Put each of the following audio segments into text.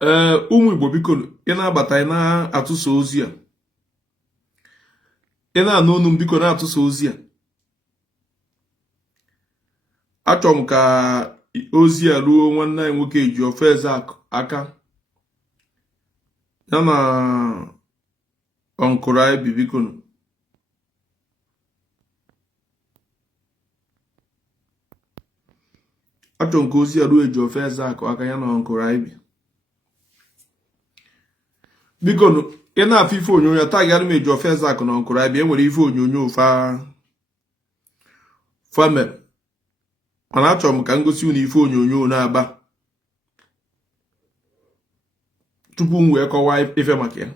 ụmụ Igbo biko ị na-abata ị na-atụsa ozi a ị na-anụ ọnụ m biko na-atụsa ozi a achọrọ m ka ozi a ruo nwanne anyị nwoke Ejiofor Ezeaku aka ya na ọnkụrụ anyị biko achọrọ m ka ozi a ruo Ejiofor Ezeaku aka ya na ọnkụrụ anyị biko ị na-afụ ife onyonyo taa gara m Ejiofor Ezeaku na ọnkụrụ anyị enwere ife onyonyo famel mana achọrọ m ka m gosi unu ife onyonyo na-aba tupu m wee kọwaa ife maka ya.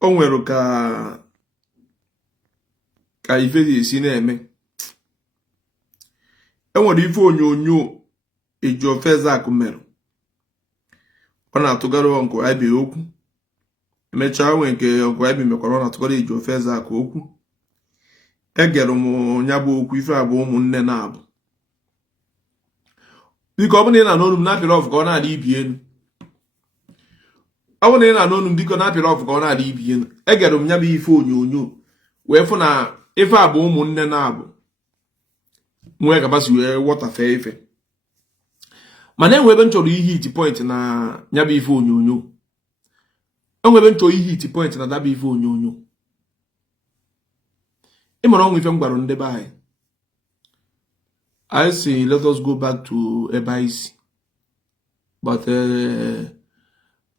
O nwere ka ife dị esi na-eme. Enwere ife onyonyo Ejiofor Ezeaku mere ọ na-atụgara ọnkụ aibe okwu emechaa nwee nke ọnkụ aibe mekwara ọ na-atụgara Ejiofor Ezeaku okwu egere m ya bụ okwu ife abụ ụmụnne na-abụ biko ọ bụ na ị na-anụ olu m na-apịrị ọfụ ka ọ na-adị ibi elu ọ bụ na ị na-anụ olu m biko na-apịrị ọfụ ka ọ na-adị ibi elu egere m ya bụ ife onyonyo wee fụ na ife abụ ụmụnne na-abụ nwee gabasi wee wọtafee ife mana enwe ebe m chọrọ ihe iti point na ya bụ ife onyonyo enwe ebe m chọrọ ihe iti point na dabụ ife onyonyo ịmara ọnwụ ife m gwara ndị be anyị I say let us go back to ebe anyị si but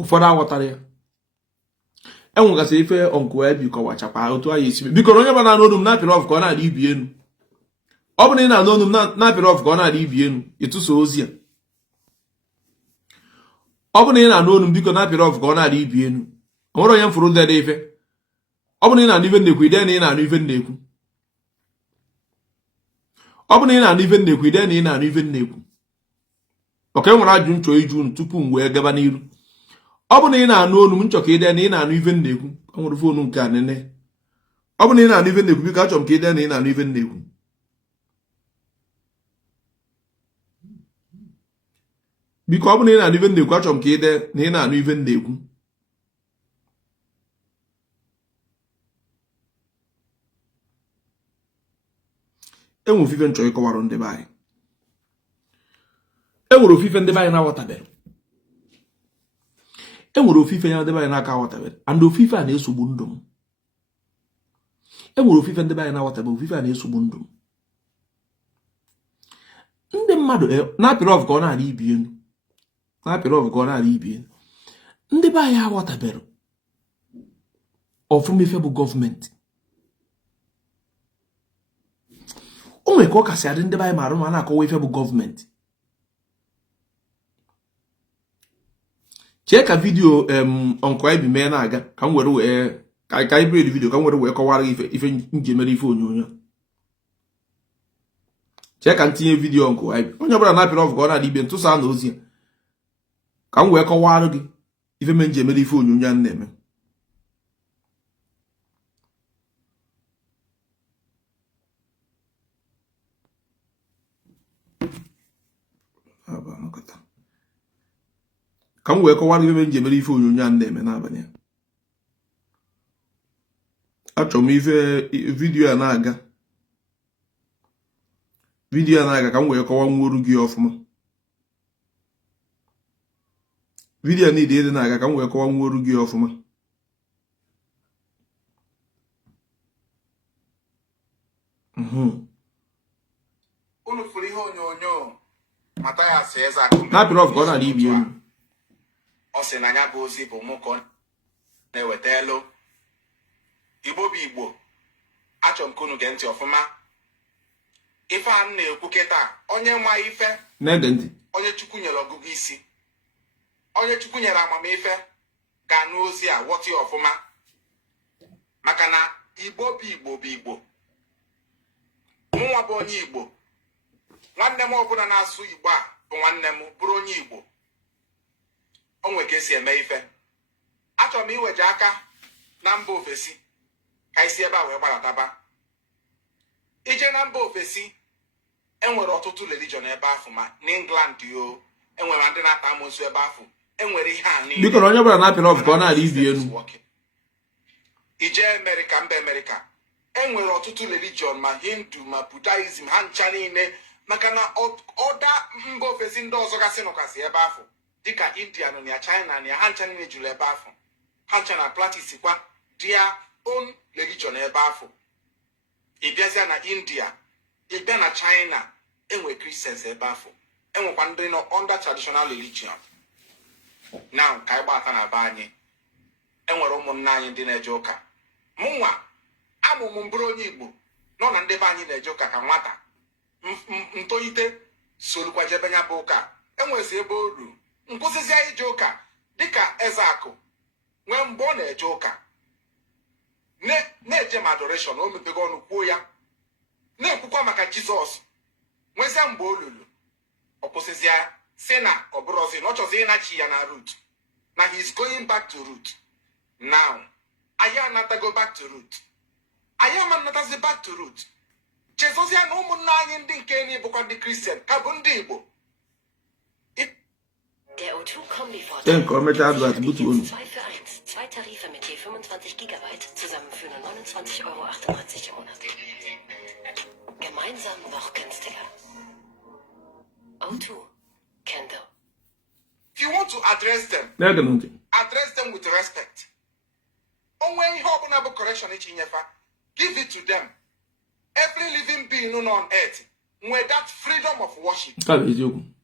ụfọdụ aghọtara ya enwegasị ife ọnkụ ebi kọwachakwa otu anyị esi biko onye bara n'onu m na-apịrị ọfụ ka ọ na-adị ibi enu ọ bụ na ị na-anụ onu m na-apịrị ọfụ ka ọ na-adị ibi enu ịtụsa ozi a ọ bụ na ị na-anụ onu m biko na-apịrị ọfụ ka ọ na-adị ibi enu o nwere onye m fụrụ dede ife ọ bụ na ị na-anụ ife nnekwu ide na ị na-anụ ife nnekwu ọ bụ na ị na-anụ ife nnekwu ide na ị na-anụ ife nnekwu ọka e nwere ajụ nchọ iju unu tupu m wee gaba n'iru ọ bụ na ị na-anụ onu m nchọ ka ide na ị na-anụ ife nnekwu o nwere fonu nke a nene ọ bụ na ị na-anụ ife nnekwu biko achọrọ m ka ide na ị na-anụ ife nnekwu biko ọ bụ na ị na-anụ ife nnekwu achọrọ m ka ide na ị na-anụ ife nnekwu enwere ofufe nchọ ịkọwara ndị be anyị enwere ofufe ndị be anyị na-aghọtabeghị enwere ofufe ya ndị be anyị na-aka aghọtabeghị and ofufe a na-esogbu ndụ m enwere ofufe ndị be anyị na-aghọtabeghị ofufe a na-esogbu ndụ m ndị mmadụ na-apịrị ọfụ ka ọ na-adị ibi elu na-apịrị ọfụ ka ọ na-adị ibi elu ndị be anyị aghọtabeghị ọfụma ife bụ gọọmenti o nwere ka ọ kasị adị ndị be anyị marụ ma na-akọwa ife bụ gọọmenti chee ka vidiyo ọnkụ anyị bi mee na-aga ka m were wee ka anyị bred vidiyo ka m were wee kọwara ife nji emere ife onyonyo chee ka m tinye vidiyo ọnkụ anyị bi onye ọbụla na-apịrị ọfụ ka ọ na-adị ibe ntụsa na ozi ya ka m wee kọwara gị ife me nji emere ife onyonyo a na-eme ka m wee kọwara ife nji emere ife onyonyo a na-eme n'abalị a achọrọ m ife vidiyo a na-aga ka m wee kọwa nworu gị ọfụma vidiyo a niile ịdị na-aga ka m wee kọwa nworu gị ọfụma unu fụrụ ihe onyonyo Mathias Ezeaku na-apịrị ọfụ ka ọ na-adị ibi elu ọ sị na ya bụ ozi bụ mụ ka ọ na-eweta elu Igbo bụ Igbo achọrọ m ka unu gee ntị ọfụma ife a na-ekwu kịta onye nwa ife na-ede ntị onye Chukwu nyere ọgụgụ isi onye Chukwu nyere amamife ga-anụ ozi a ghọta ya ọfụma maka na Igbo bụ Igbo bụ Igbo mụnwa bụ onye Igbo nwanne m ọbụla na-asụ Igbo a bụ nwanne m bụrụ onye Igbo o nwere ka esi eme ife achọrọ m iweje aka na mba ofesi ka isi ebe a wee gbarataba ije na mba ofesi enwere ọtụtụ religion ebe afọ ma n'England yo enwere ndị na-ata amosu ebe afọ enwere ihe a niile. Biko onye ọbụla na-apịrị ọf ka ọ na-ala ibi elu. Ije America, mba America enwere ọtụtụ religion ma Hindu ma Buddhism ha ncha niile maka na ọda mba ofesi ndị ọzọ gasị nọkasị ebe afọ dịka India na China na ha ncha niile juru ebe afọ. Ha ncha na practice kwa their own religion ebe afọ. Ịbịazịa na India, ịbịa na China enwe Christians ebe afọ. Enwekwa ndị nọ under traditional religion. Now ka anyị gbata na be anyị enwere ụmụnna anyị ndị na-eje ụka. Mụnwa amụmụ mbụrụ onye Igbo nọ na ndị be anyị na-eje ụka ka nwata ntolite solukwa jebe nya bụ ụka enwezi ebe o ru nkụzizi anyị je ụka dịka Ezeaku nwee mgbe ọ na-eje ụka na-eje ma adoration o mepego ọnụ kwuo ya na-ekwukwa maka Jizọs nwezia mgbe o lulu ọ kwụsịzi ya si na ọ bụrụzi na ọ chọzi ịnachi ya na root na he is going back to root. Now anyị anatago back to root. Anyị amanatazi back to root. Chezozia na ụmụnna anyị ndị nke ni bụkwa ndị Christian ka bụ ndị Igbo. Der O2-Kombi-Vorteil. Denk, mit der Advert, gut zu uns. 2 für 1. 2 Tarife mit je 25 GB, zusammen für nur 29,88 € im Monat. Gemeinsam noch günstiger. O2. Kendo. If you want to address them, Nerede nothing. address them with respect. Onwe ihe ọbụla bụ correction echi nyefa, give it to them. Every living being on earth nwere that freedom of worship.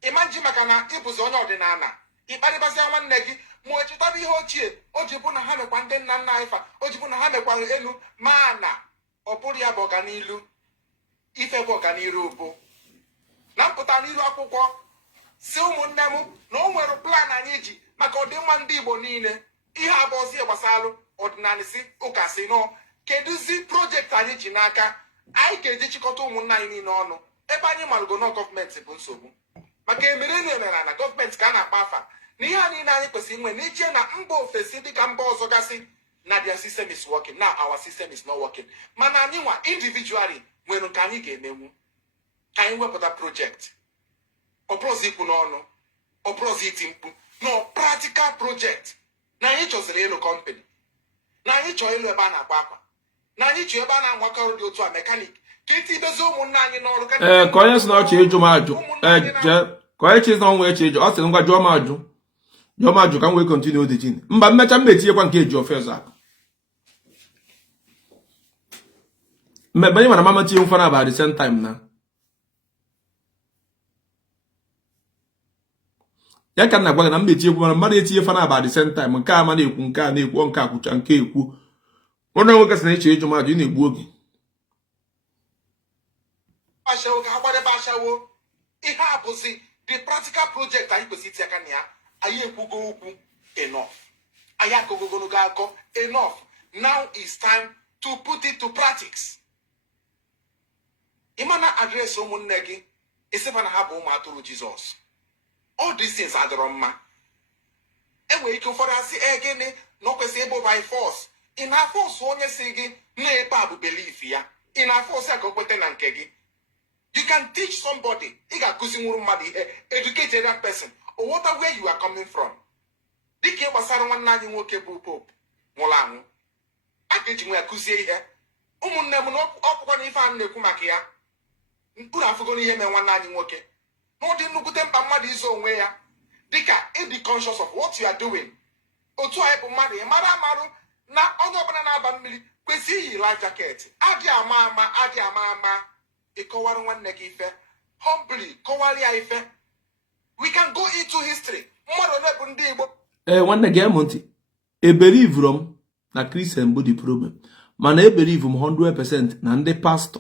Imagine maka na ịbụzi onye ọdịnala ịkparịbazia nwanne gị ma echetaba ihe ochie o ji bụ na ha mekwa ndị nna nna anyị fa o ji bụ na ha mekwara elu ma na ọ bụrụ ya bụ ọganilu ife bụ ọganiru bụ na mpụta n'iru akwụkwọ si ụmụnne m na o nwere plan anyị ji maka ọdịmma ndị Igbo niile ihe abụọzi gbasara ọdịnala si ụka si nọ kedụzi projekti anyị ji n'aka anyị ga-eji chịkọta ụmụnna anyị niile ọnụ ebe anyị malụgo na gọọmenti bụ nsogbu maka emere na gọọmenti ka a na-akpa afa na ihe a niile anyị kwesịrị inwe n'iche na mba ofesi dịka mba ọzọ gasị na their system is working now our system is not working mana anyị nwa individually nwere nke anyị ga-emenwu ka anyị wepụta projekti ọ bụrụzi ikwu n'ọnụ ọ bụrụzi iti mkpu na practical project na anyị chọziri ịlụ company na anyị chọọ ịlụ ebe a na-akpa akwa na anyị chọọ ebe a na-anwakọrọ dị otu a mekanik ka iti ibezi ụmụnna anyị n'ọrụ ka onye si na ọchị ịjụ m ajụ ka onye chi na ọnwa echi ịjụ ọ sịrị ngwa jụọ m ajụ ka m wee kontinu odejin mba mmecha mma etinyekwa nke Ejiofor Ezeaku mmebe anyị mana mama tinye mfa na aba the same time na ya ka na agwa gị na mma etinyekwu mana mmadụ etinye fa na aba the same time nke a ma na-ekwu nke a na-ekwu nke akwụcha nke ekwu onye nwoke sị na eche ịjụ m ajụ ị na-egbu oge ashawo ka agbarebe ashawo ihe a bụzi the practical project anyị kwesịrị iti aka na ya anyị ekwugo okwu enough anyị akọgogologo akọ enough now is time to put it to practice. Ịmana adreesị ụmụnne gị ịsịba na ha bụ ụmụ atụrụ Jizọs all these things adịrọ mma enwere ike ụfọdụ asị gịnị na ọ kwesịrị ịbụ by force ị na-afọsụ onye si gị na-ebe a bụ belief ya ị na-afọsụ ya ka o kweta na nke gị. You can teach somebody. You can educate that person. Or whatever where you are coming from. Dike gbasara nwanne anyị nwoke bụ Pope nwụrụ anwụ. A ga-eji nwe akụzie ihe. Ụmụnne m na ọpụkwa na ife a na-ekwu maka ya. Mkpụrụ afụgo n'ihe mee nwanne anyị nwoke. Na ọ dị nnukwute mkpa mmadụ izo onwe ya. Dịka be conscious of what you are doing. Otu anyị bụ mmadụ mara amarụ na onye ọbụla na-aba mmiri kwesịrị iyi life jacket. Adị ama. Ịkọwara nwanne gị ife humbly kọwara ya ife we can go into history mmadụ ole bụ ndị Igbo nwanne gị emu ntị ebelivuru m na Christian bụ the problem mana ebelivu m 100% na ndị pastọ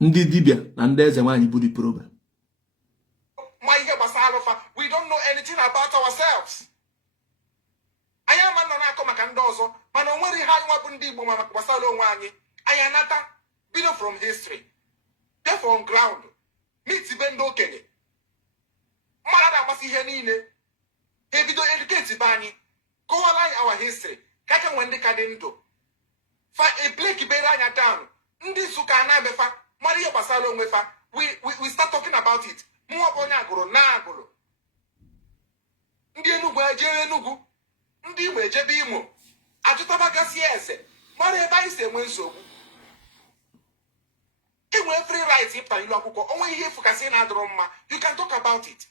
ndị dibịa na ndị eze nwaanyị bụ the problem ma ihe gbasara alụfa we don't know anything about ourselves anyị ama nọ na-akọ maka ndị ọzọ mana o nwere ihe anyị nwa bụ ndị Igbo ma maka gbasara onwe anyị anyị anata bido from history therefore on ground meet be ndị okenye mmadụ na-amasị ihe niile ebido educate be anyị kọwara anyị our history ka ka nwee ndị ka dị ndụ fa eblekibere anya down ndị Nsụka na-abefa Maria Basalo Mefa, we start talking about it. Muabonyagoro, Nagoro. Ndi Enugu, Enugu, Ndi Igbo, Imo. Ajutabagasi ese. Maria Baise Wenso. Every right if you only here for Casina Droma, you can talk about it.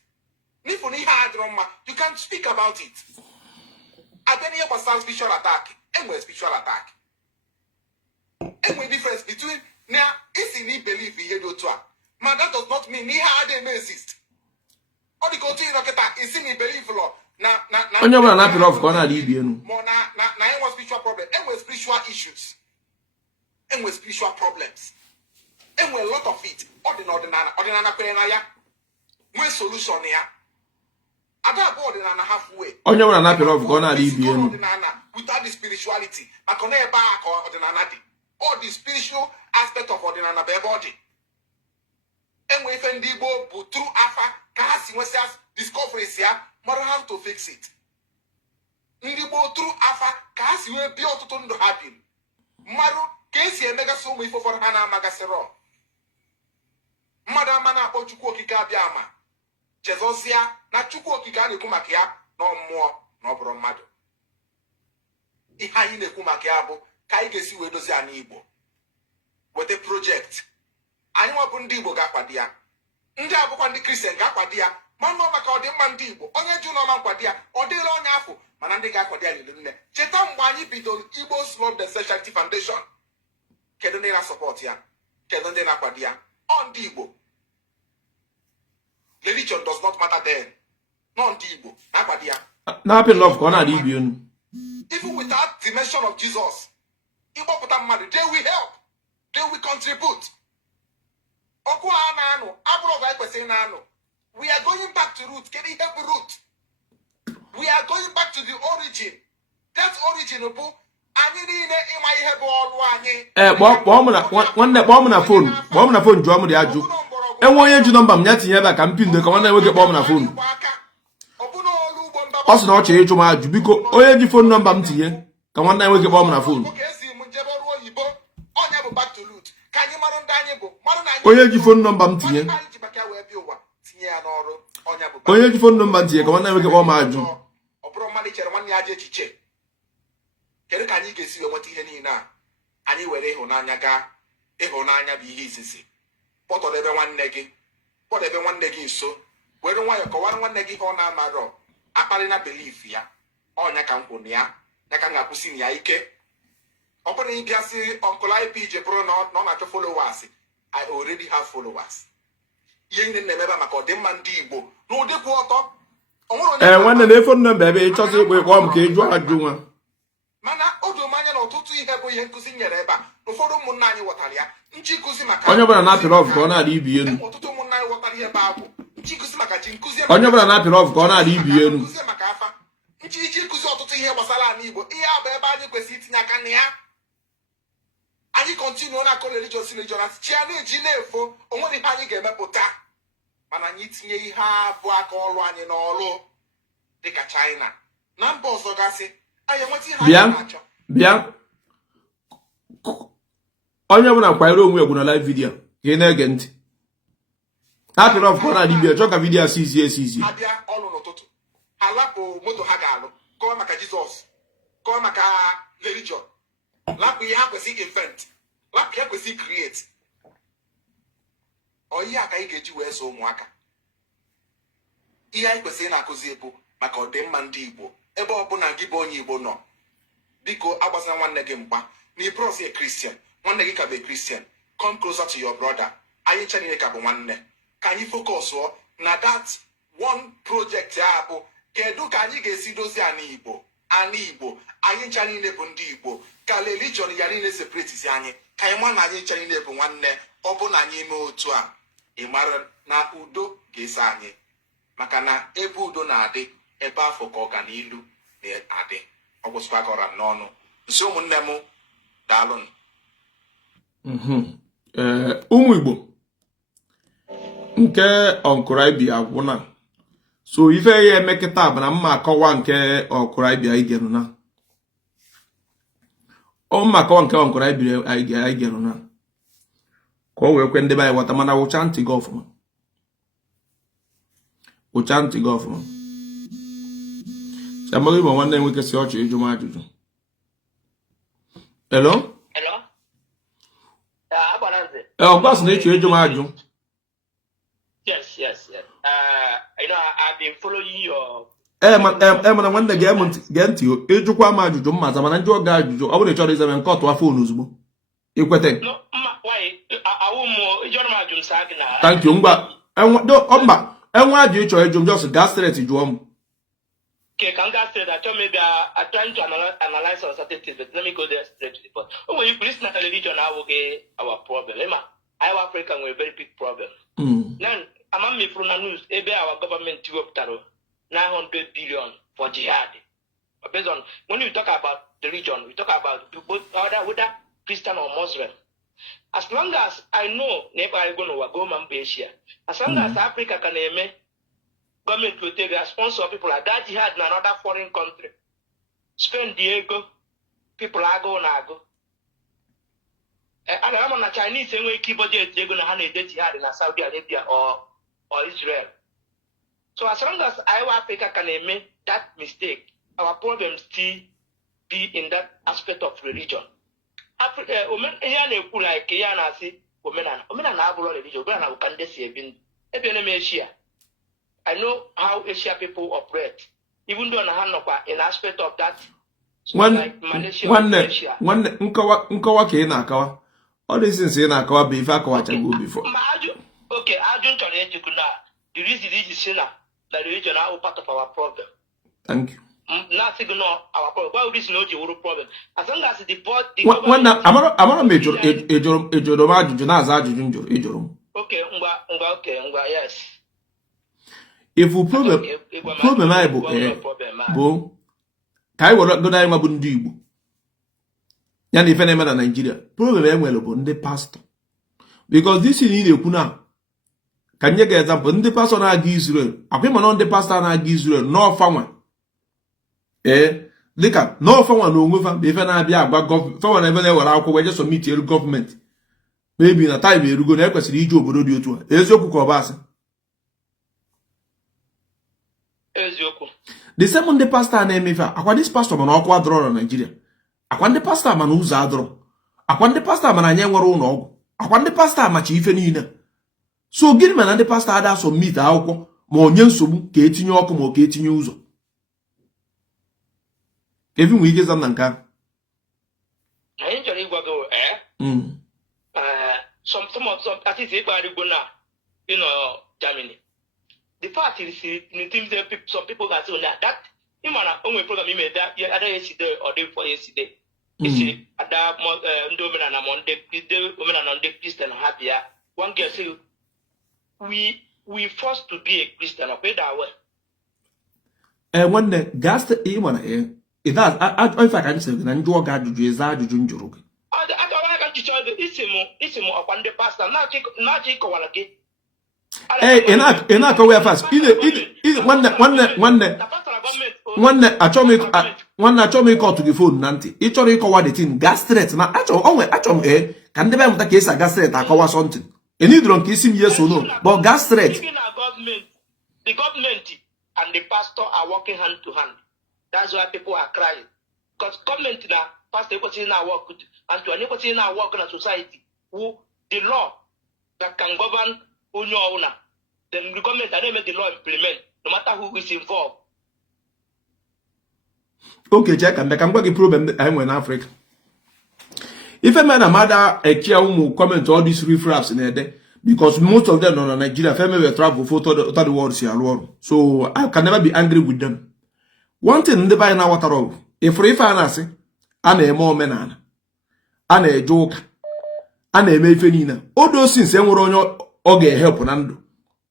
Nifuniha Droma, you can speak about it. Abenia was some spiritual attack, and with spiritual attack. And the difference between now is in belief in Yedotua. Man, that does not mean he had a exist. Or the continue is in belief law. Now, on your apple of Ghana, Libyan. More now, was spiritual problem, and with spiritual issues, and with spiritual problems. And with a lot of it, ordinana penaya, with solution here. At that board and a halfway. On your apple of Ghana, Libyan. Without the spirituality, Makone back or ordinanati, or the spiritual aspect of ordinana body. And with Ndi Igbo, but through Alpha, Kasi Westers discoveries here, mother how to fix it. Ndi Igbo through Alpha, Kasi will be able to happen. Maru, Casey and Mega so for Hana Magasero. Madam Mana Ochuko Kikabiama. Chezosia, Nachuko Kikani Kumakia, no more, no bromado. Ihayine Kumakiabo, Kaigesi Wedosia Nibo. With a project. Anywa Bundibo Gapadia. Nda Bukandi Christian Gapadia. Mama Macaudim Mandibo. Onya Juno Mampadia. Or de Lon Afu. Manande Gapadia. Chetam Wani Bidol Igbos love the Society Foundation. Kedonera support ya. Kedonera Padia. On Dibo. Religion does not matter then. Non Dibo. Napadia. Nappy love Ghana, Libyan. Even without the mention of Jesus, Igbo put money, they will help. They will contribute. We are going back to root. Can you help root? We are going back to the origin. That origin, phone, drum the aju. And one you number Nyati Yaba campaign the commander will get bomb on phone. Also, not change to my Jubico, or any phone number here. Commander will get bomb on phone. Back to root. Can you maron Daniel? Oye phone number here. Oye phone number here, commander will get bomb on Ju. Opera manager 1 year chiche. Can you see what he now? Anywhere, Honanaga, Ehonana be easy. What of everyone negging? What everyone negging so? Where do I go one negging on a maro? Apparina believe ya. On a camponia, Nakanga Ike. Opening Gassi, Uncle IPJ Pro, not to followers. I already have followers. Yen never Macodem Mandibo. No, the quarter. And when the telephone number, baby, just with one cage, you are doing. Mana, Odo Mania or Tutu Hebo Yankusin Yereba, no follow Munani Watalia, Nchikusima. On your apple of Ghana, Libyan. Munai Watalia Babu, Chikusmaka, Jinkusia. On your apple of Ghana, Libyan. Nchikuzo to hear Basala Nibo, Ia Beba, Quesit Nakania. And you continue on a religious religion as Chiane Ginefo, only Hani Gemepota. Mananit ha, Buak all one in all. Deka China. Numbers of Gassi. Bien. On your one, we're going to live video. Again, again. After of Ghana, Libya, talk a video, easy. Abia, all on Toto. Halapo, Moto Hagalo, call Maka Jesus, call Maka religion. Lap we have a see invent. Lap we have a see create. Or ya can get you as so mwaka. Ia Pesena Cosepo, Macodem Mandibo. Ebe ọbụna gị bụ onye Igbo nọ biko agbasa nwanne gị mgba na ị bụrụ a Christian nwanne gị ka bụ Christian come closer to your brother anyị chenye ka bụ nwanne ka anyị focus na that one project ya bụ kedu ka anyị ga-esi dozie ana Igbo anyị ncha niile bụ ndị Igbo ka religion ya niile separate si anyị ka anyị ma na anyị ncha niile bụ nwanne ọ bụ na anyị eme otu a ị mara na udo ga-eso anyị maka na ebe udo na-adị ebe afọ ka ọganilu na-adị ọgwụsịkwa kọrọ m n'ọnụ nso ụmụnne m daalụ ụmụ Igbo nke ọnkụraibia agwụna so ife ya emekịta bụ na mma akọwa nke ọnkụraibia igeru na mma akọwa nke ọnkụraibia igeru na ka o wee kwe ndị be anyị ghọta mana ụcha ntị gị ọfụma ụcha ntị gị ọfụma amaghị ma nwanne nwoke si ọchị ịjụ m ajụjụ hello ọgba sị na ịchọ ịjụ m ajụ yes you know I've been following your mana nwanne gee ntị ịjụkwa m ajụjụ mmaza mana ndị ọga ajụjụ ọ bụrụ na ị chọrọ izeme nke ọtụwa fon ozugbo ikwete thank you mba enwe ajụ ịchọ ịjụ m just gas straight jụọ m. Okay, can I say that maybe I'm trying to analyze on certain things, but let me go there straight to the point. Oh, when you listen to the religion, I will get our problem. Our Africa we a very big problem. Now, I'm from the news. Maybe our government to up 900 billion for jihad. Based on when you talk about the region, we talk about whether Christian or Muslim. As long as I know, never I go to go man Asia. As long as Africa can make government will take a sponsor people like that jihad in another foreign country. Spend Diego, people are going to go. And I'm on a Chinese anyway, keep budget, they're going to have a jihad in Saudi Arabia or Israel. So as long as our Africa can make that mistake, our problem still be in that aspect of religion. Africa, like Omenala have religion, but can they see Asia? I know how Asia people operate, even though in aspect of that. Like Malaysia, one nkawa ka ị na-akawa. All these things ị na-akawa bụ ife akawachago before. Okay, I don't tell you the reason is sinner that the religion are part of our problem. Thank you. Nothing our problem. Why would this not your problem? As long as the board amara major ejoro m ajụjụ na-aza ajụjụ njụrụ ejoro. Okay, yes. If problem anyị bụ ka anyị were godo anyị nwa bụ ndị Igbo ya na ife na-eme na Nigeria problem enwere bụ ndị pastọ because this thing ị na-ekwu na ka nye ga example ndị pastọ na-aga Israel akwa ịma ndị pastọ na-aga Israel n'ọfanwa dịka n'ọfanwa na onwe fa bụ ife na-abịa agwa gọọmenti fanwa na ebe na-ewere akwụkwọ wee je submit elu gọọmenti maybe na time erugo na ekwesịrị iji obodo dị otu a eziokwu ka ọ bụ asị. The same ndị pastọ na-emefe akwa ndị pastọ mana ọkụ adọrọ na Nigeria akwa ndị pastọ mana ụzọ adọrọ akwa ndị pastọ mana anyị nwere ụlọ ọgwụ akwa ndị pastọ amacha ife niile so gịnị mana ndị pastọ ada submit akwụkwọ ma onye nsogbu ka etinye ọkụ ma ka etinye ụzọ evi nwee ike zam na nke ahụ. Anyị chọrọ ịgwa gị Germany. The fact is, some people can say that only program you made that other yesterday or day before yesterday. You see, at that Omenala Monday, Omenala Christian happy. One girl say, we forced to be a Christian. Okay, that way. When the gas if I can say, then you got to do ajụjụ njụrụ gị. Ina ka where fast. Nwanne achọ m ịkọ to the phone na ntị. Ị chọrọ ịkọwa the thing gas straight na achọ m ka ndị be mụta ka esi gas straight akọwa something. Ị need ka isi m yes or no, but gas straight. The government and the pastor are working hand to hand. That's why people are crying. Because government now, pastor equity now work and to an equity now work in a society who the law that can govern onye owner, then the government and make the law implement, no matter who is involved. Okay, check and I'm going to problem I'm in Africa. If a man and mother will comment all these riffraffs in there, because most of them on Nigeria family will travel for the world see alone. So I can never be angry with them. One thing the buy now water of if I say I'm a more man, I'm a joke, I'm a mayfenina. All those things they were on your okay help Nando.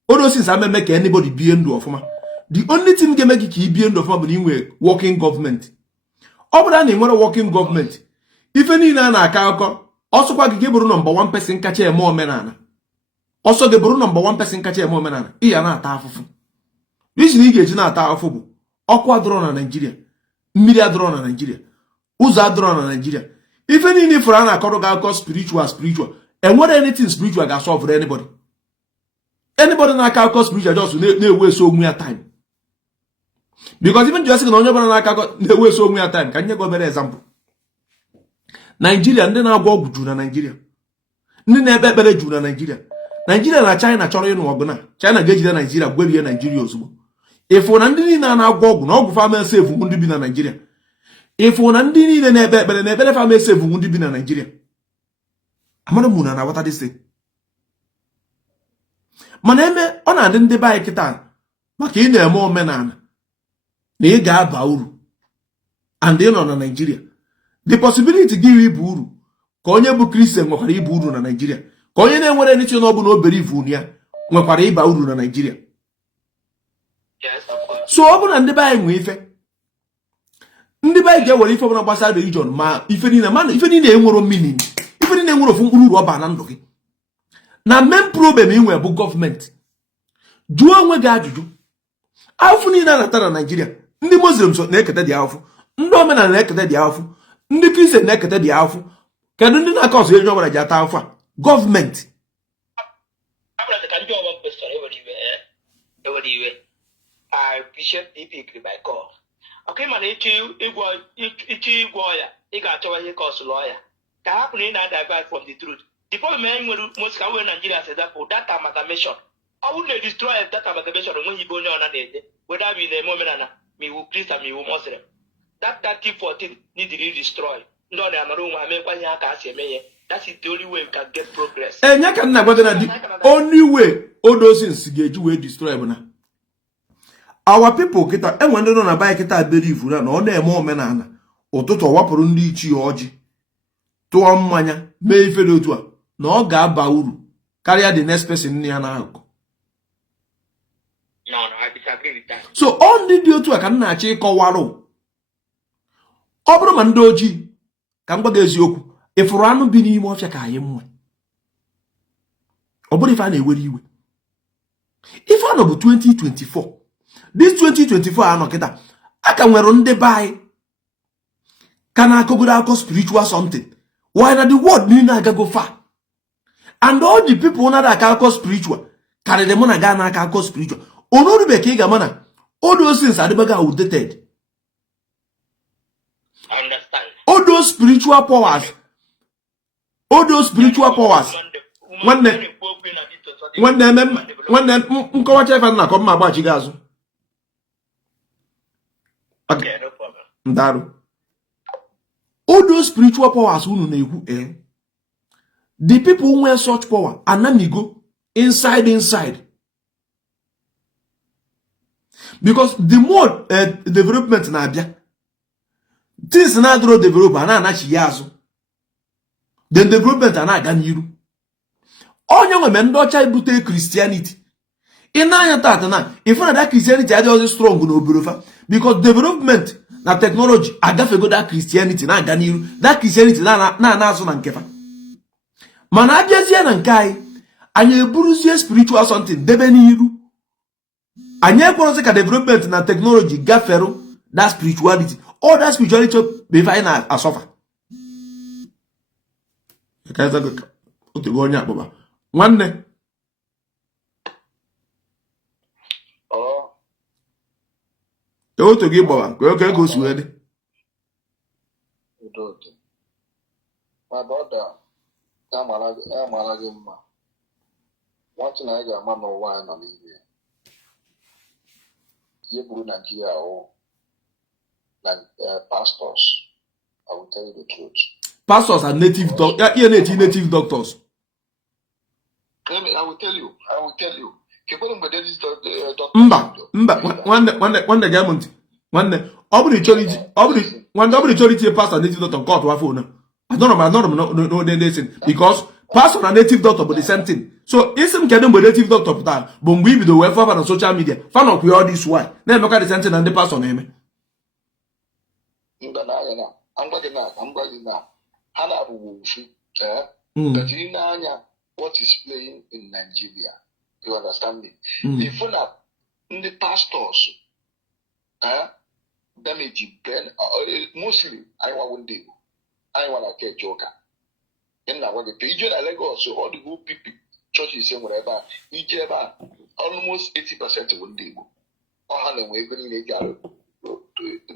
All those things I may make anybody be end of ma. The only thing can make it be end of ma anyway working government. Other than in working government. If any na akako also kwa give number one person catch a more menana. Also the number one person catch a more menana. Iya na ata afufu. This nigga na ata afufu. Okwa drone na Nigeria. Media drone na Nigeria. Uza drone na Nigeria. If any for an akoro spiritual. And what anything spiritual can solve for anybody. Anybody na akọ spiritual just na-ewe so onwe ya time. Because even just na onye bana na akọ na-ewe so onwe ya time. Ka nye go mere example. Nigeria, ndị na-agwọ ọgwụ juru na Nigeria. Ndị na-ekpe ekpere juru na Nigeria. Nigeria na China chọrọ ịnụ ọgụ na. China ga-ejide Nigeria gwerie Nigeria ozugbo. Ifụ na ndị niile na-agwọ ọgwụ na ọgwụ fama save ndị bi na Nigeria. Ifụ na ndị niile na-ekpe ekpere na ekpere fama save ndị bi na Nigeria. Amara mụ na wata dị sị. Mana eme ọ na-adị ndị be anyị kịta maka ị na-eme omenala na ị ga-aba uru and ị nọ na Nigeria. The possibility gị ibu uru ka onye bụ Christian nwekwara ibu uru na Nigeria, ka onye na-enwere n'iche n'ọbụ na obere ivu ya nwekwara ịba uru na Nigeria. So ọ bụ na ndị be anyị nwee ife, ndị be anyị ga-ewere ife ọbụla gbasara religion ma ife niile enwero meaning, ife niile enwere ofu mkpụrụ uru ọba na ndụ gị. Na main problem inwe bụ gọọmenti. Jụọ onwe gị ajụjụ. Afụ niile na-ata na Nigeria, ndị Muslims na-ekete dị afụ, ndị omenala na-ekete dị afụ, ndị Christian na-ekete dị afụ. Kedu ndị na-aka ọsọ enye ọbụla ji ata afụ a? Gọọmenti. I appreciate the by call. Okay, man, ichi igwo ya, ị ga-achọwa ihe ka ọsụlọ ya. Ka hapụ na ị na-divert from the truth. The problem nwere most ka we Nigeria say that for data amalgamation. I would destroy data amalgamation when you go on na-ede. Whether we na omenala, me wu Christian, me wu Muslim. That T14 need to be destroyed. No, na amaru nwa mekwa ihe aka asi eme ye. That is the only way we can get progress. Nya ka nna gwada na the only way all those things ga-eji we destroy bụ na our people kita enwe ndị nọ na bai kita believe na ọ na-eme omenala ụtụtụ wapụrụ ndị ichie ọjị tụọ mmanya mee ife dị otu a na ọ ga-aba uru karịa the next person nne ya na-akụ. No, I disagree with that. So ọ ndị dị otu a ka m na-achọ ịkọwarụ. Ọ bụrụ ma ndị ojii ka m gwa gị eziokwu, ịfụrụ anụ bi n'ime ọfịa ka anyị mma. Ọ bụrụ ife a na-ewere iwe. Ife anọ bụ 2024. This 2024 anọ kịta aka nwere ndị be anyị ka na-akọgoro akọ spiritual something. Why na the world niile agago far. And all the people na-aka akọ spiritual karịrị mụ na gaa na-aka akọ spiritual. Onurube ka ị ga-ama na all those things adịbaga outdated. Understand. All those spiritual powers. Nwanne nkọwacha ife nna kọ mma agbachi gị azụ. Okay, no problem. Ndaru. All those spiritual powers unu na-ekwu the people who wear such power anamigo inside. Because the more development na-abịa, things na-adịrọ develop na-anachi ya azụ, then development na-aga n'iru. Onye nwe ndị ọcha ibute Christianity. Ị na-anya tata na ife na that Christianity adịghị strong n'obodo fa, because development na technology agafego that Christianity na-aga n'iru, that Christianity na-azụ na nkefa. Mana abịazie na nke anyị eburuzie spiritual something debe n'iru. Anyị ekwerozi ka development na technology gaferu that spirituality. All that spirituality be fine as suffer. Otu onye akpọba. Nwanne. Otu gị gbọba, ka o si wee dị. My brother, amara gị mma. Nwantị na anyị ga-ama n'ụwa anyị nọ n'ime. Ihe buru Nigeria pastors. I will tell you the truth. Pastors are native doctors. I will tell you. Mba, nwanne ga-amụ ntị. Nwanne, ọ bụrụ ịchọrọ itinye pastor native doctor nke ọtụ afọ na. Anọrọ m no because pastor na native doctor bụ the same thing. So isi m kedu mgbe native doctor pụtara bụ mgbe ibido wee fọba na social media fan of all this why na-emekwa the same thing na ndị pastor na-eme. Mba na-anya na I'm going na ha na-abụghị ofu. But in anya what is playing in Nigeria, you understand me? If not in the pastors, damage brain mostly I want to get joker. In na wage ije na Lagos so all the good people churches in wherever ije ebe almost 80% of ndị Igbo. Ọha na enwe ego niile ga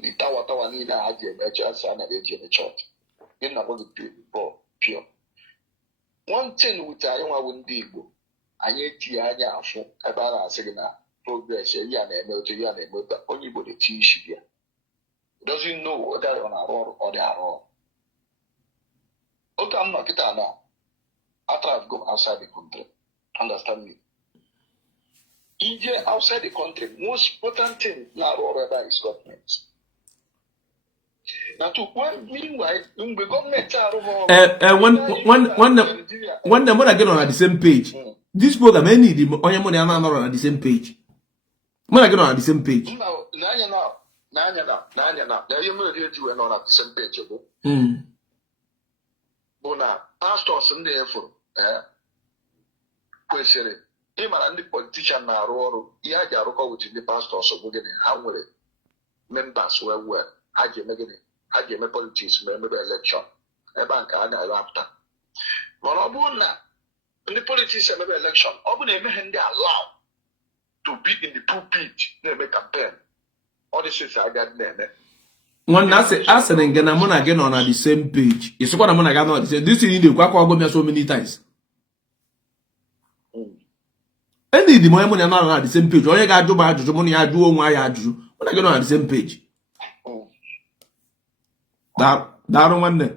the tawa niile ha ji eme church na eji eme church. In na wage pure. One thing with anyị nwa ndị Igbo anyị eti anya afụ ebe a na-asị gị na progress ya na-eme otu ya na-eme otu onye Igbo na-eti isi bịa. Doesn't know whether ọ na-arụ ọrụ ọ dị arụ ọrụ. Okay, I'm not getting now. After I've gone outside the country, understand me. Outside the country, most important thing now is government. Now, meanwhile, when the government when the money get on at the same page, this program any the only money are not on the same page. When I get on at the same page. Now, you know, you are not at the same page. Bona pastors ndị efuru kwesịrị ịmara ndị politician na-arụ ọrụ ihe a ji arụkọ with ndị pastors bụ gịnị ha nwere members well ha ji eme gịnị ha ji eme politics ma emebe election ebe a nke a na-arapụta mana ọ bụrụ na ndị politics emebe election ọ bụ na emeghe ndị allow to be in the pulpit na-eme campaign all this is agaghị na-eme. One asking na mụ na gị nọ na the same page. Isokwa na mụ na gị nọ the same. This thing dey kwa kwa ọgọ so many times. Any the money nọ na the same page. Onye ga-ajụ ba ajụjụ mụ na ya ajụ onwe ya ajụjụ. Mụ na gị nọ na the same page. Daarụ nwanne.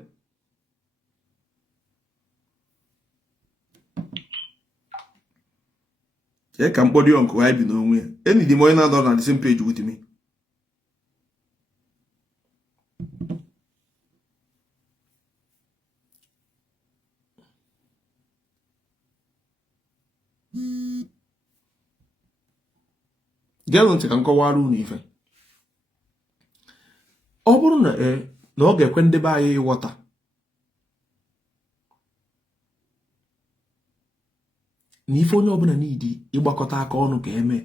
Che ka mkpọdi ọnkụ ya bi n'onwe ya. Any the money nọ na the same page with me. Gelo ntị ka nkọwara unu ife. Ọ bụrụ na ọ ga-ekwe ndị be anyị ịghọta na ife onye ọbụla n'idi ịgbakọta aka ọnụ ka eme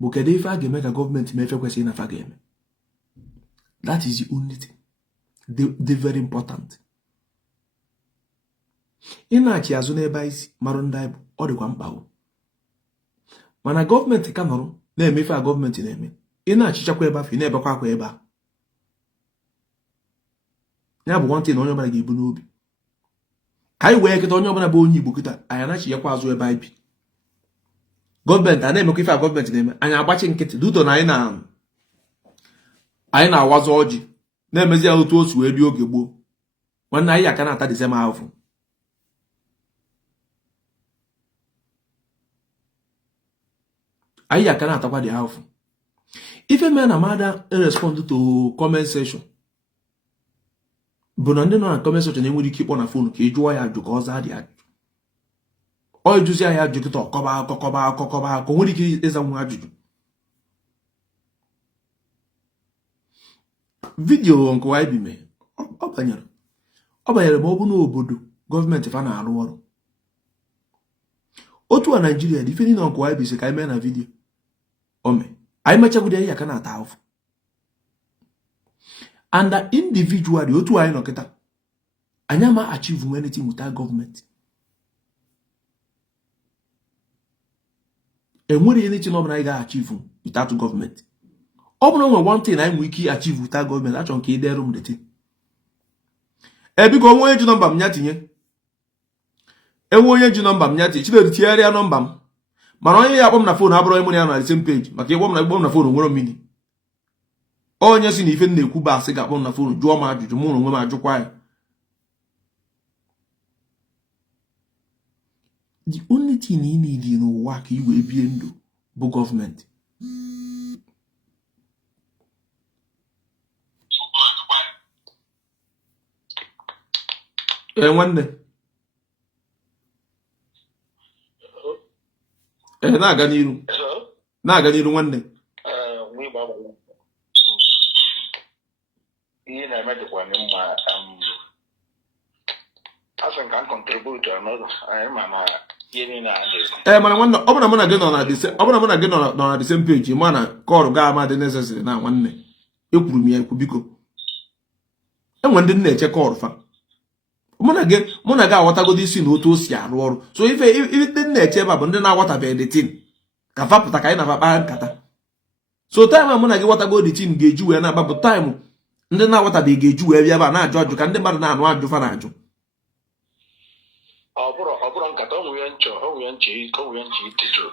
bụ kedu ife a ga-eme ka gọọmenti mefe kwesịrị na fa ga-eme. That is the only thing. The very important. Ị na-achị azụ n'ebe anyị si marụ ndị anyị bụ ọ dịkwa mkpa. Mana gọọmenti ka nọrọ na-emefe a gọọmenti na-eme. Ị na-achịchakwa ebe afọ ị na-ebekwa akwa ebe a. Ya bụ nwantị na onye ọbụla ga-ebu n'obi. Ka anyị wee kịta onye ọbụla bụ onye Igbo kịta anyị na-achịkwa azụ ebe anyị bi. Gọọmenti a na-emekwa ife a gọọmenti na-eme anyị agbachi nkịtị duto na anyị na-awazụ ọjị na-emezi ya otu otu wee dị oge gboo. Nwanne anyị aka na-ata Disemba ahụ. Anyị aka na-atakwa dị ahụ. Ife mee na mada respond to comment section bụ na ndị nọ na comment section enwere ike ịkpọ na fonu ka ị jụọ ya ajụ ka ọ zaa dị ajụ. Ọ jụzi ya ajụ kịta ọkọba akọ nwere ike ịza nwa ajụjụ. Vidio nke anyị bi mee ọ banyere ma ọ bụ n'obodo gọọmenti fa na-arụ ọrụ. Otu a Nigeria dị ife niile nke anyị bi si ka anyị mee na vidio ome anyị mechagide ya ka na-ata ahụfụ. And individually otu anyị nọ kịta anyị ama achieve anything without government. Enwere anything ọ bụla anyị ga-achieve without government. Ọ bụrụ na one thing anyị nwere ike achieve without government achọ nke idere m dete. Biko onye ji nọmba m ya tinye. Onye ji nọmba m ya tinye Chinedu tinyere nọmba m. Mana onye ya akpọ m na phone abụrụ onye mụ ya na the same page maka ịgbọ m na phone nwere mmiri. Onye si na ife na-ekwu ba asị ga-akpọ m na phone jụọ m ajụjụ mụ na onwe m ajụkwa ya. The only thing ị need n'ụwa ka ị wee bie ndụ bụ gọọmenti. Nwanne na-aga n'iru nwanne. Ihe na-eme dịkwa mma asị ka m contribute another anyị ma na ihe niile a mana nwanne ọ bụrụ mụ na gị nọ na the same page ma na kọọlụ gaa ama dị necessary na nwanne ekwuru m ya ekwu biko enwe ndị na-eche kọọlụ fa mụ na gị aghọtagodo isi na otu o si arụ ọrụ. So ife ndị na-eche ebe a bụ ndị na-aghọtabeghị the tin ka fapụta ka anyị na-akpa nkata. So time a mụ na gị ghọtago the tin ga-eji wee na-agbapụ time ndị na-aghọtabeghị ga-eji wee bịa ebe a na-ajụ ajụ ka ndị mmadụ na-anụ ajụ fa na-ajụ. Ọ bụrụ nkata onwe nche itejo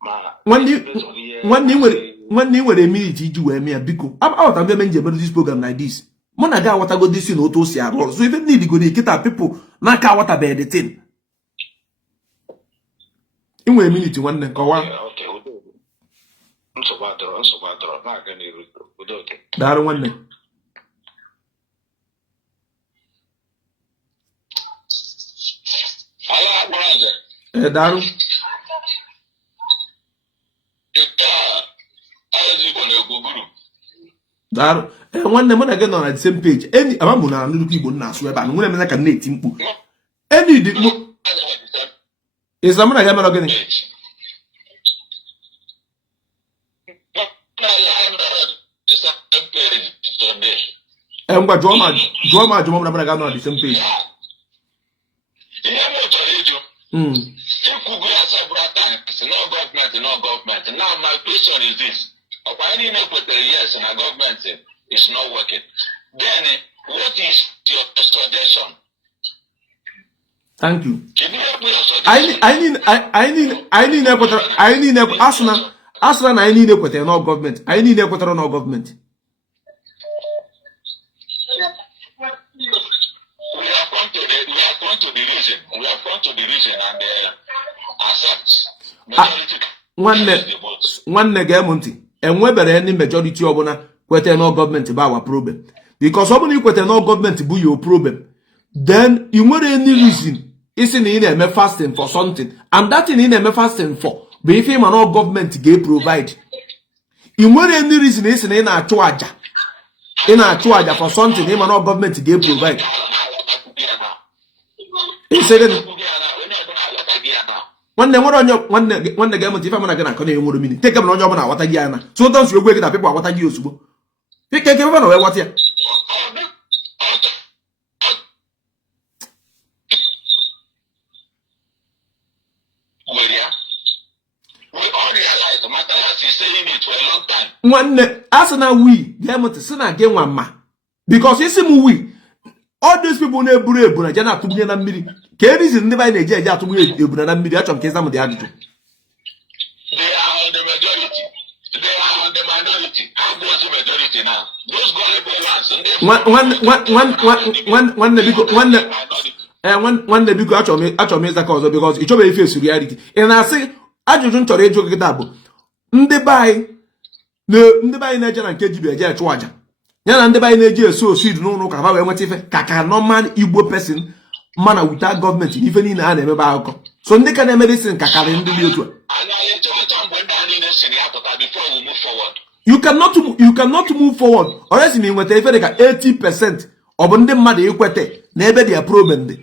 ma nwanne ị nwere minute iji wee mee ya biko aghọta mbe nje mere this program like this mụ na gị aghọtago this na otu o si arụ ọrụ. So ife ndị digoro ikịta people n'aka aghọtabeghị the tin. Ị nwere minute nwanne kọwaa. nsogbu adọrọ na-aga n'iru udo oke. Daalụ nwanne. Daalụ. Daalụ. Nwanne mụ na gị nọ na the same page. Eni amamụ na nnukwu Igbo na-asụ ebe a nwere emeza ka na-eti mkpu. Eni dị mkpu. Ịsa mụ na gị mere gịnị? Ngwa jụọ ma ajụ mụ na gị nọ na the same page. Ikwugo ya several times, no government. Now my question is this. Any yes, and government is not working. Then what is your suggestion? Thank you. Can you help me your suggestion? I need Asna na I need equator no government. I need equator no government. We have come to the region and accept majority. Nwanne ga-emu ntị enwebere ndị majority ọbụla kwete no government bụ our problem. Because ọbụna ikwete no government bụ your problem, then you nwere any reason isi na ị na-eme fasting for something, and that thing ị na-eme fasting for bụ ife ma no government ga-provide. You nwere any reason isi na ị na-achụ aja for something ị ma no government ga-provide. Nwanne nwere onye nwanne ga-emụ ife mana gị na-akọ na-enwere mini teke m na onye ọbụla aghọta gị anya so ụtọ nsụ egwu gị na pepụ aghọta gị ozugbo ike ebe na wee ghọta ya. Nwanne a sị na wi ga-emụtị sị na gị nwa mma because isi m wi all these people na-eburu ebu na je na-atụgbunye na mmiri ka e reason ndị anyị na-eji atụgbunye ebu na mmiri achọrọ m ka ịza m dị ajụjụ. They are the majority. They are the minority. How was the majority now? Those nwanne biko achọrọ m ịza ka ọzọ because ị chọrọ ife esuru reality. Ị na-asị ajụjụ m chọrọ ịjụ kịta bụ ndị be anyị na-eje na nke ji bụ eje achụ aja ya na ndị be anyị na-eji eso osid n'ụlọ ụka ha wee nweta ife ka normal Igbo person mana without government ife niile a na-emebe akụkọ so ndị ka na-emere isi nkakarị ndị dị otu a. You cannot move forward unless ma ị nweta ife dị ka 80% ọ bụ ndị mmadụ ikwete na ebe dị ya problem dị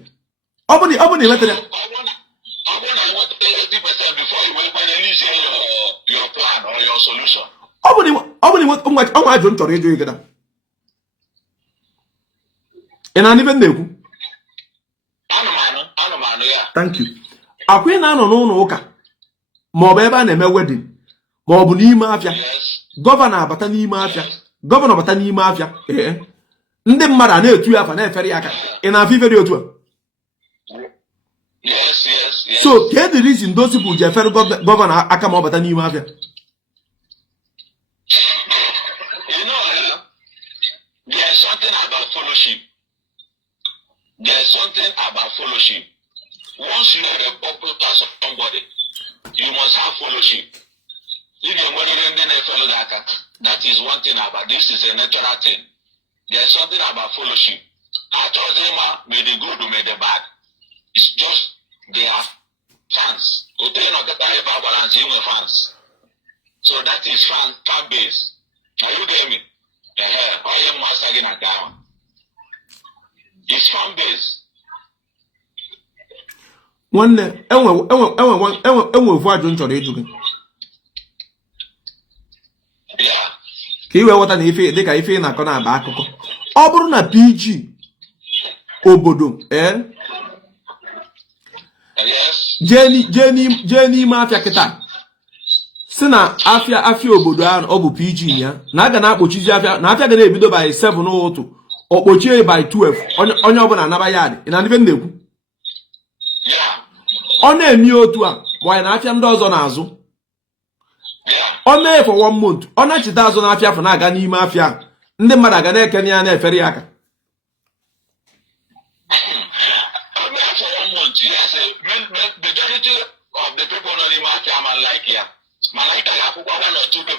ọ bụ na iwetara ọnwa ajụ m chọrọ ịjụ ịgada ị na ife na-ekwu. Thank you. Akwa ị na-anọ n'ụlọ ụka maọbụ ebe a na-eme wedding maọbụ n'ime afịa gọvanọ abata n'ime afịa ndị mmadụ a na-etu ya afa na-efere ya aka ị na-afọ ife dị otu a. So ka the reason those people ji efere gọvanọ aka ma ọ bata n'ime afịa. There's something about fellowship. Once you are a popular somebody, you must have fellowship. If you're going to follow that is one thing about this is a natural thing. There's something about fellowship. May the good, may the bad. It's just they are fans. Fans. So that is fan base. Are you getting me? I am master again. It's fan base. Nwanne enwe ofu ajụ nchọrọ ịjụ gị ka iwe ghọta na ife dịka ife ị na-akọ na-aba akụkọ ọ bụrụ na PG obodo jee n'ime afịa kịta si na afịa obodo ahụ ọ bụ PG ya na aga na-akpochizi afịa na afịa ga na-ebido by 7 n'ụtụ okpochie by 12 onye ọbụla anaba ya dị na ndị na-ekwu ọ na-eme otu a gbanye na afịa ndị ọzọ n'azụ ọ mee for 1 month ọ na-achịta azụ n'afịa afọ na-aga n'ime afịa ndị mmadụ aga na-ekene ya na-efere ya aka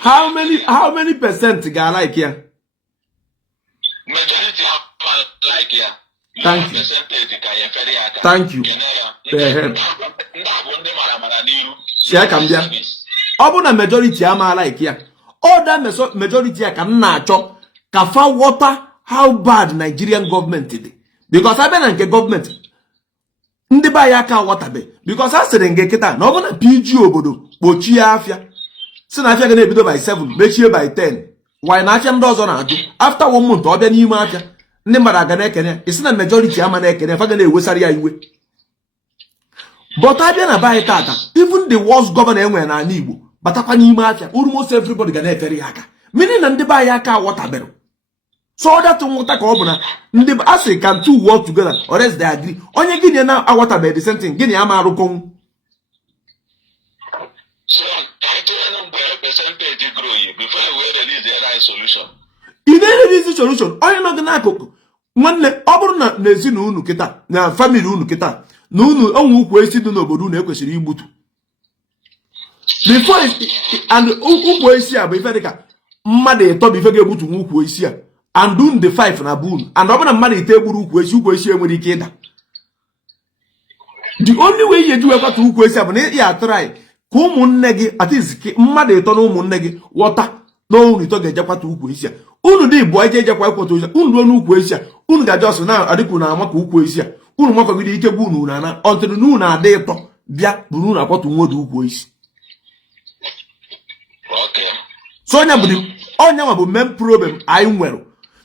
how many percent ga like ya? Majority like ya. Thank you. Ọ bụ na majority ama like ya. Other majority ya ka na-achọ ka fa water how bad Nigerian government dị. Because abịa na nke government ndị ba ya aka watabe because a sịrị nke kịta na ọ bụ na PG obodo kpochie afịa si na afịa ga na-ebido by 7 mechie by 10 why na afịa ndị ọzọ na-ajụ after 1 month ọ bịa n'ime afịa ndị mmadụ aga na-ekene isi na majority ama na-ekene fa ga na-ewesara ya iwe but abịa na baị tata even the worst governor enwere n'ala Igbo batakwa n'ime afịa almost everybody ga na-efere ya aka meaning na ndị ba ya aka wọtabere so that nwụta ka ọ bụ na ndị asị can two work together or else they agree onye gịnị na awọtabe the same thing gịnị ama arụkọnwụ ị na-erelizi solution onye nọ gị n'akụkụ nwanne ọ bụrụ na n'ezinụlọ unu kịta na family unu kịta na unu onwe ukwu esi dị n'obodo unu ekwesịrị igbutu before and ukwu esi a bụ ife dịka mmadụ ịtọ bụ ife ga-egbutu nwa ukwu esi a and unu the 5 na bụ unu and ọ bụrụ na mmadụ ite egburu ukwu esi enwere ike ịda the only way ihe eji wekwata ukwu esi a bụ na ị atụrụ ka ụmụnne gị at least mmadụ ịtọ na ụmụnne gị ghọta na unu ịtọ ga-ejekwata ukwu esi a unu dị Igbo eje ejekwa ịkwata ozi unu ruo n'ukwu esi a unu ga-aja ọsọ na adịpụ na amaka ukwu esi a unu makọgide ike bụ unu na ọntụrụ na unu adị ịtọ bịa bụrụ unu akwatu nwodo ukwu esi so onye nwa bụ main problem anyị nwere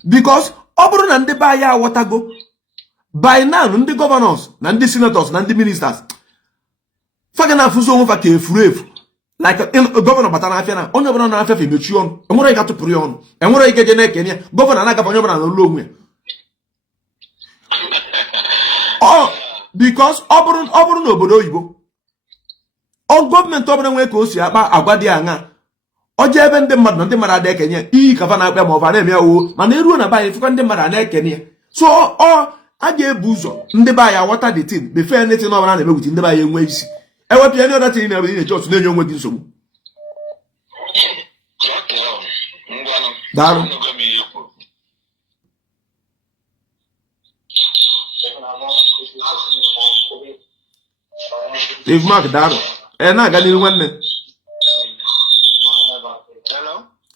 because ọ bụrụ na ndị be anyị aghọtago by now ndị governors na ndị senators na ndị ministers faga na-afụzi onwe fa ka efuru efu like gọvanọ batara n'afịa na onye ọbụla na-afịa emechi ọnụ enwere ike atụpụrụ ya ọnụ enwere ike je na-ekene ya gọvanọ na-agafe onye ọbụla n'ụlọ onwe ya because ọ bụrụ na obodo oyibo gọọmenti ọbụla nwee ka o si akpa agwa dị aṅa oje ebe ndị mmadụ na ndị mmadụ ada ekenye ya iyi kafa na-akpa ma ọ fa na-eme ya oo mana eruo na be anyị fụkwa ndị mmadụ a na-ekene ya so a ga-ebu ụzọ ndị be anyị aghọta the thing before anything ọbụla na-emegwuchi ndị be anyị enwe isi ewepụ ya ndị ọdachi ị na-ebe ị na-eche otu na-enye onwe gị nsogbu daalụ Steve Mark daalụ na-aga n'iru nwanne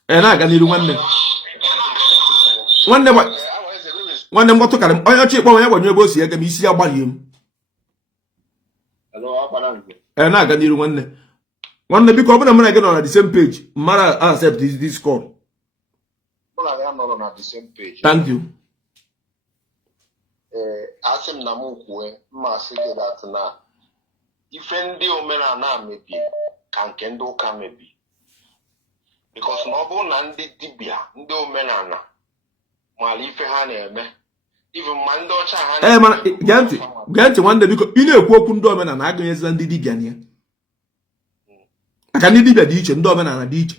na-aga n'iru nwanne mgbọtụ karị m onye ọchị ịkpọ ya gbanyụ ebe o si ege m isi ya gbalie m na-aga n'iru nwanne biko ọ bụla mụ na gị nọ na the same page mara accept this call thank you asị m na m kwue mmasị gị dat na ife ndị omenala mebi ka nke ndị ụka mebi because na ọ bụrụ na ndị dibịa ndị omenala mara ife ha na-eme even ma ndị ọcha ha mana gee ntị nwanne biko ị na-ekwu okwu ndị omenala agụnyezila ndị dibịa na ya maka ndị dibịa dị iche ndị omenala dị iche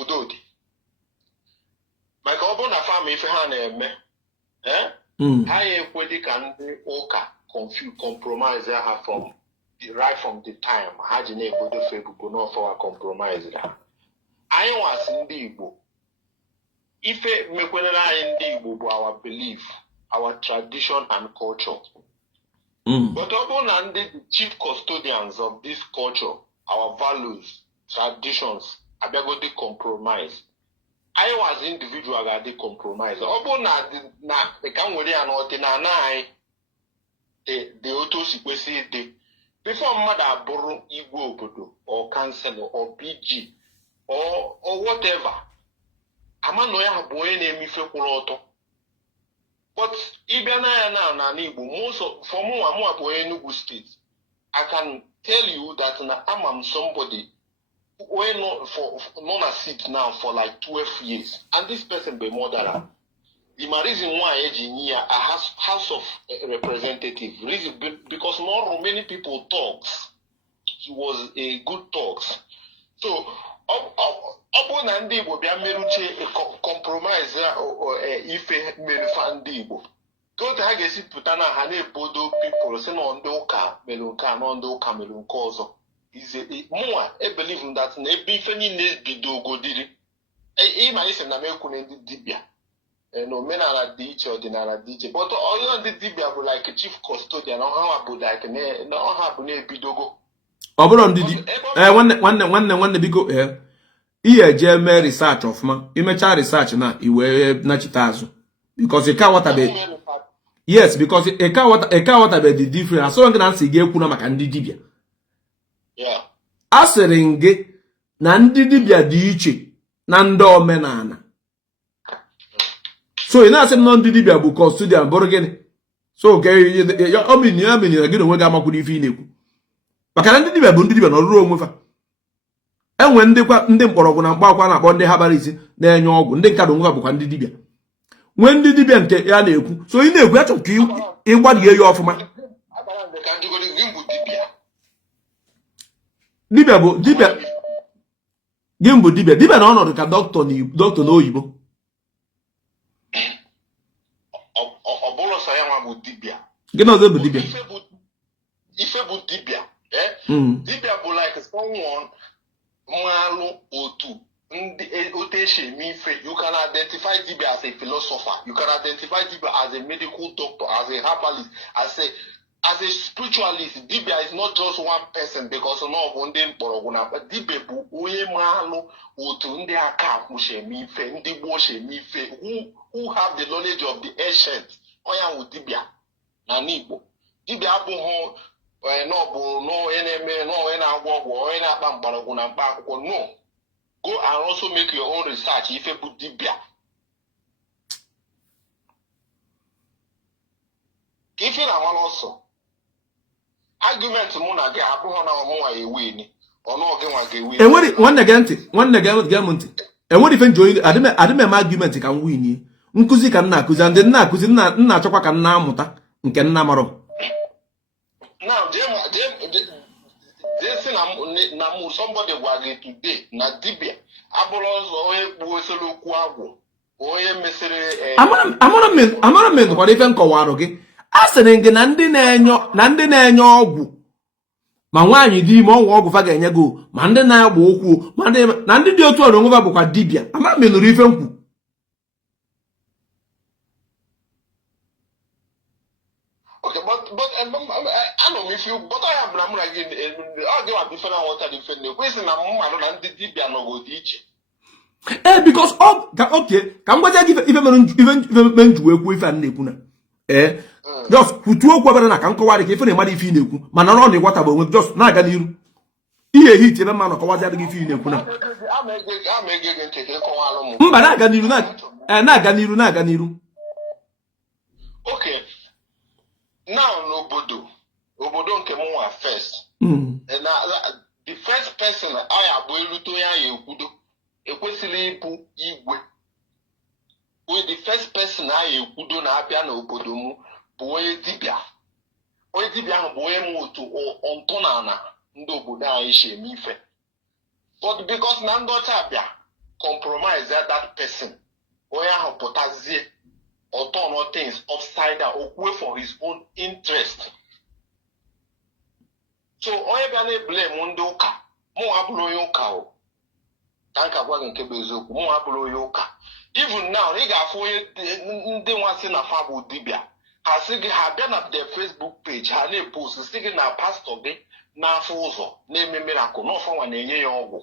udo dị maka ọ bụrụ na fama ife ha na-eme ha ya ekwe dị ka ndị ụka compromise ha right from the time ha ji na-ebodofe ebubo n'ọfọwa compromise ha anyị nwasị ndị Igbo ife mekwenere anyị ndị Igbo bụ our belief our tradition and culture but ọ bụrụ na ndị the chief custodians of this culture our values traditions abịagodi compromise anyị was individual ga-adị compromise ọ bụrụ na ka m nwere ya n'ọdịnala anyị dị otu o si kwesị ịdị before mmadụ abụrụ igwe obodo or councilor or PG or whatever amanụ ya bụ onye na-eme ife kwụrụ ọtọ But even now, most of from Enugu State, I can tell you that I'm somebody who not a seat now for like 12 years, and this person be more than the reason why engineer a house of representative reason because not many people talks. He was a good talks. So upon Ndi Igbo bia meruche compromise ife merufa Ndi Igbo. Go to hagesi putana hane bodo people say no ndị ụka melunka no ndị ụka melunka ọzọ. Is more I believe that na ebe ife niile bido godiri. Ima ise na meku na ndị dibia. No omenala dị iche ọdịnala dị iche. But all ndị dibia bụ like chief custodian ọha bụ like na ọha bụ na ebidogo. Ọbụrụ ndị nwanne biko ihe eje mee research ọfụma imecha research na iwe nachite azụ because ika watabe yes because ika watabe the different asọrọ gị na nsị gị ekwu na maka ndị dibịa a sịrị gị na ndị dibịa dị iche na ndị omenala so ị na-asị na ndị dibịa bụ custodian bụrụ gịnị so omini ya menye na gị na onwe gị amakwuru ife ị na-ekwu maka na ndị dibịa bụ ndị dibịa n'ọrụrụ onwe fa enwe ndị mkpọrọgwụ na mkpakwa na-akpọ ndị habarisi na-enye ọgwụ ndị nkadụ onwe fa bụkwa ndị dibịa nwee ndị dibịa nke ya na-ekwu so ị na-ekwu ya chọrọ ka ịgbalie ya ọfụma dibịa bụ dibịa gị bụ dibịa na ọnọdụ ka dọkịta n'oyibo gị na ọzọ bụ dibịa ife bụ dibịa dibịa bụ like someone mmalụ otu ife you can identify dibịa as a philosopher, you can identify dibịa as a medical doctor, as a herbalist, as a spiritualist. Dibịa is not just one person because no bụ ndị mkpọrọgwụ na dibịa bụ onye mmalụ otu ndị aka akwụshi eme ife ndị gboo shi eme ife who have the knowledge of the ancient. Onye ahụ dibịa na Igbo dibịa abụghị onye na-eme onye na-agwọ ọgwụ onye na-akpa mgbọrọgwụ na mkpa akwụkwọ. No, go and also make your own research ife bụ dibịa ka ife na-amala ọsọ argument mụ na gị abụghị na ọmụnwa ewe ni ọnụọgị nwa ga-ewe enwere nwanne gee m ntị enwere ife nji adịm eme argument ka m win nkụzi ka nna akụzi ndị nna akụzi nna achọkwa ka nna amụta nke nna marọ now say na somebody gwa gị today na dibia abụrụ ọzọ onye kpuo eselokwu agwụ onye mesịrị amara m nkwara ife nkọwarụ gị a sịrị gị na ndị na-enye ọgwụ ma nwaanyị dị ime ọgwụ fa ga-enye gị ma ndị na-agba okwu na ndị dị otu ọrụ onwe fa bụkwa dibia amara m nụrụ ife nkwu okay, but I know if you but I am na again I'll give a different water different question na mmadụ na ndị dibịa n'obodo iche because okay ka m gwaja gị ife mere njuwe ekwu ife a na-ekwu na just kwutuo okwu obere na ka nkọwarị ka ife na-emara ife ị na-ekwu mana ọ na-ịgwata bụ onwe just na-aga n'iru ihe hit ebe mma na ọkọwazi adịghị ife ị na-ekwu na mba na-aga n'iru okay now obodo nke m nwa first the first person I abụ erute onye ahụ ekwudo ekwesịrị ịbụ igwe the first person ahụ ekwudo na-abịa n'obodo m bụ onye dibịa ahụ bụ onye m otu ọntụnala ndị obodo anyị si eme ife but because na ndị ọcha abịa compromise that person onye ahụ pụtazie or turn all things upside down or go for his own interest. So onye bịa na-blame ndị ụka mụ abụrụ onye ụka o ka nka gwa gị nke bụ eziokwu mụ abụrụ onye ụka even now ị ga-afụ onye ndị nwa sị na fa bụ dibịa ha sị gị ha bịa na their Facebook page ha na-epost sị gị na pastọ gị n'afọ ụzọ na-eme miracle na ọfanwa na-enye ya ọgwụ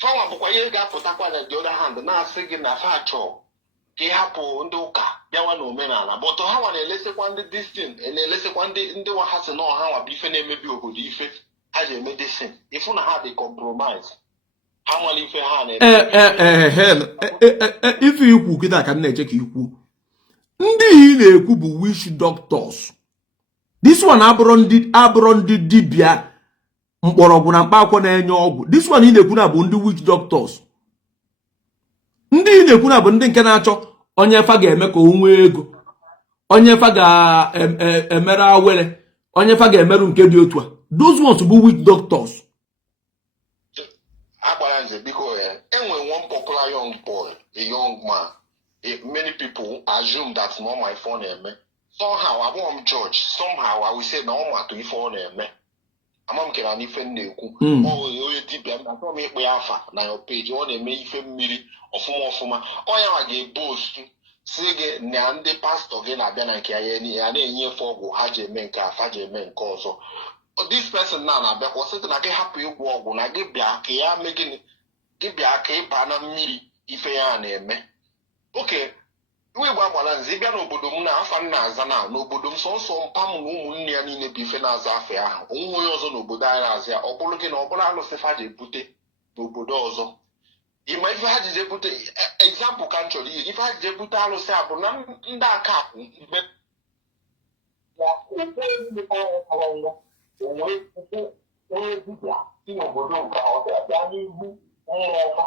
fanwa bụkwa ihe ga-apụtakwa na the other hand na-asị gị na fa chọọ ka ịhapụ ndị ụka bịawa na omenala but ha nwa na-elesekwa ndị distin na-elesekwa ndị nwa ha si na ọha nwa bụ ife na-emebi obodo ife ha ji eme disin ịfụ na ha dị compromise ha nwere ife ha na-eme ife ikwu kịta ka m na-eche ka ikwu Ndi na-ekwu bụ witch doctors. This one abụrụ ndị dibịa mkpọrọgwụ na mkpaakwụkwọ na-enye ọgwụ. This one ị na-ekwu na bụ ndị witch doctors. Ndị ị na-ekwu na bụ ndị nke na-achọ onye fa ga-eme ka o nwee ego, onye fa ga-emere awere, onye fa ga-emerụ nke dị otu a. Those ones bụ witch doctors. Anyway, one popular young boy, a young man, many people assume that's not my phone name. Somehow I won't judge. Somehow I will say no matter if phone name. I'm going to defend you. Oh, you deep. I'm not make me alpha. Now your page. You want to make you mili of my. Oh, yeah, I boast. Sige nyande pastor ge na bia na nke ya ni ya na-enye fogu ha je eme nke afa je eme nke ọzọ. This person now na bia kwụsị na gị hapụ igwu ọgwụ na gị bịa ka ya mee gịnị gị bịa ka ịba na mmiri ife ya na-eme. Okay, we gba gbara nzi bịa n'obodo m na afa nna aza na n'obodo m sọsọ mpa m na ụmụnne ya niile bụ ife na-aza afa ahụ. Onwe onye ọzọ n'obodo anyị na-aza ya ọ bụrụ gị na ọ bụrụ alụsị fa je ebute n'obodo ọzọ. Ima ife ha jije bute example ka m chọrọ ihe ife ha jije bute alụsị a bụ na ndị aka akwụ mgbe onye dibịa si n'obodo nke ọ bịa n'ihu ọma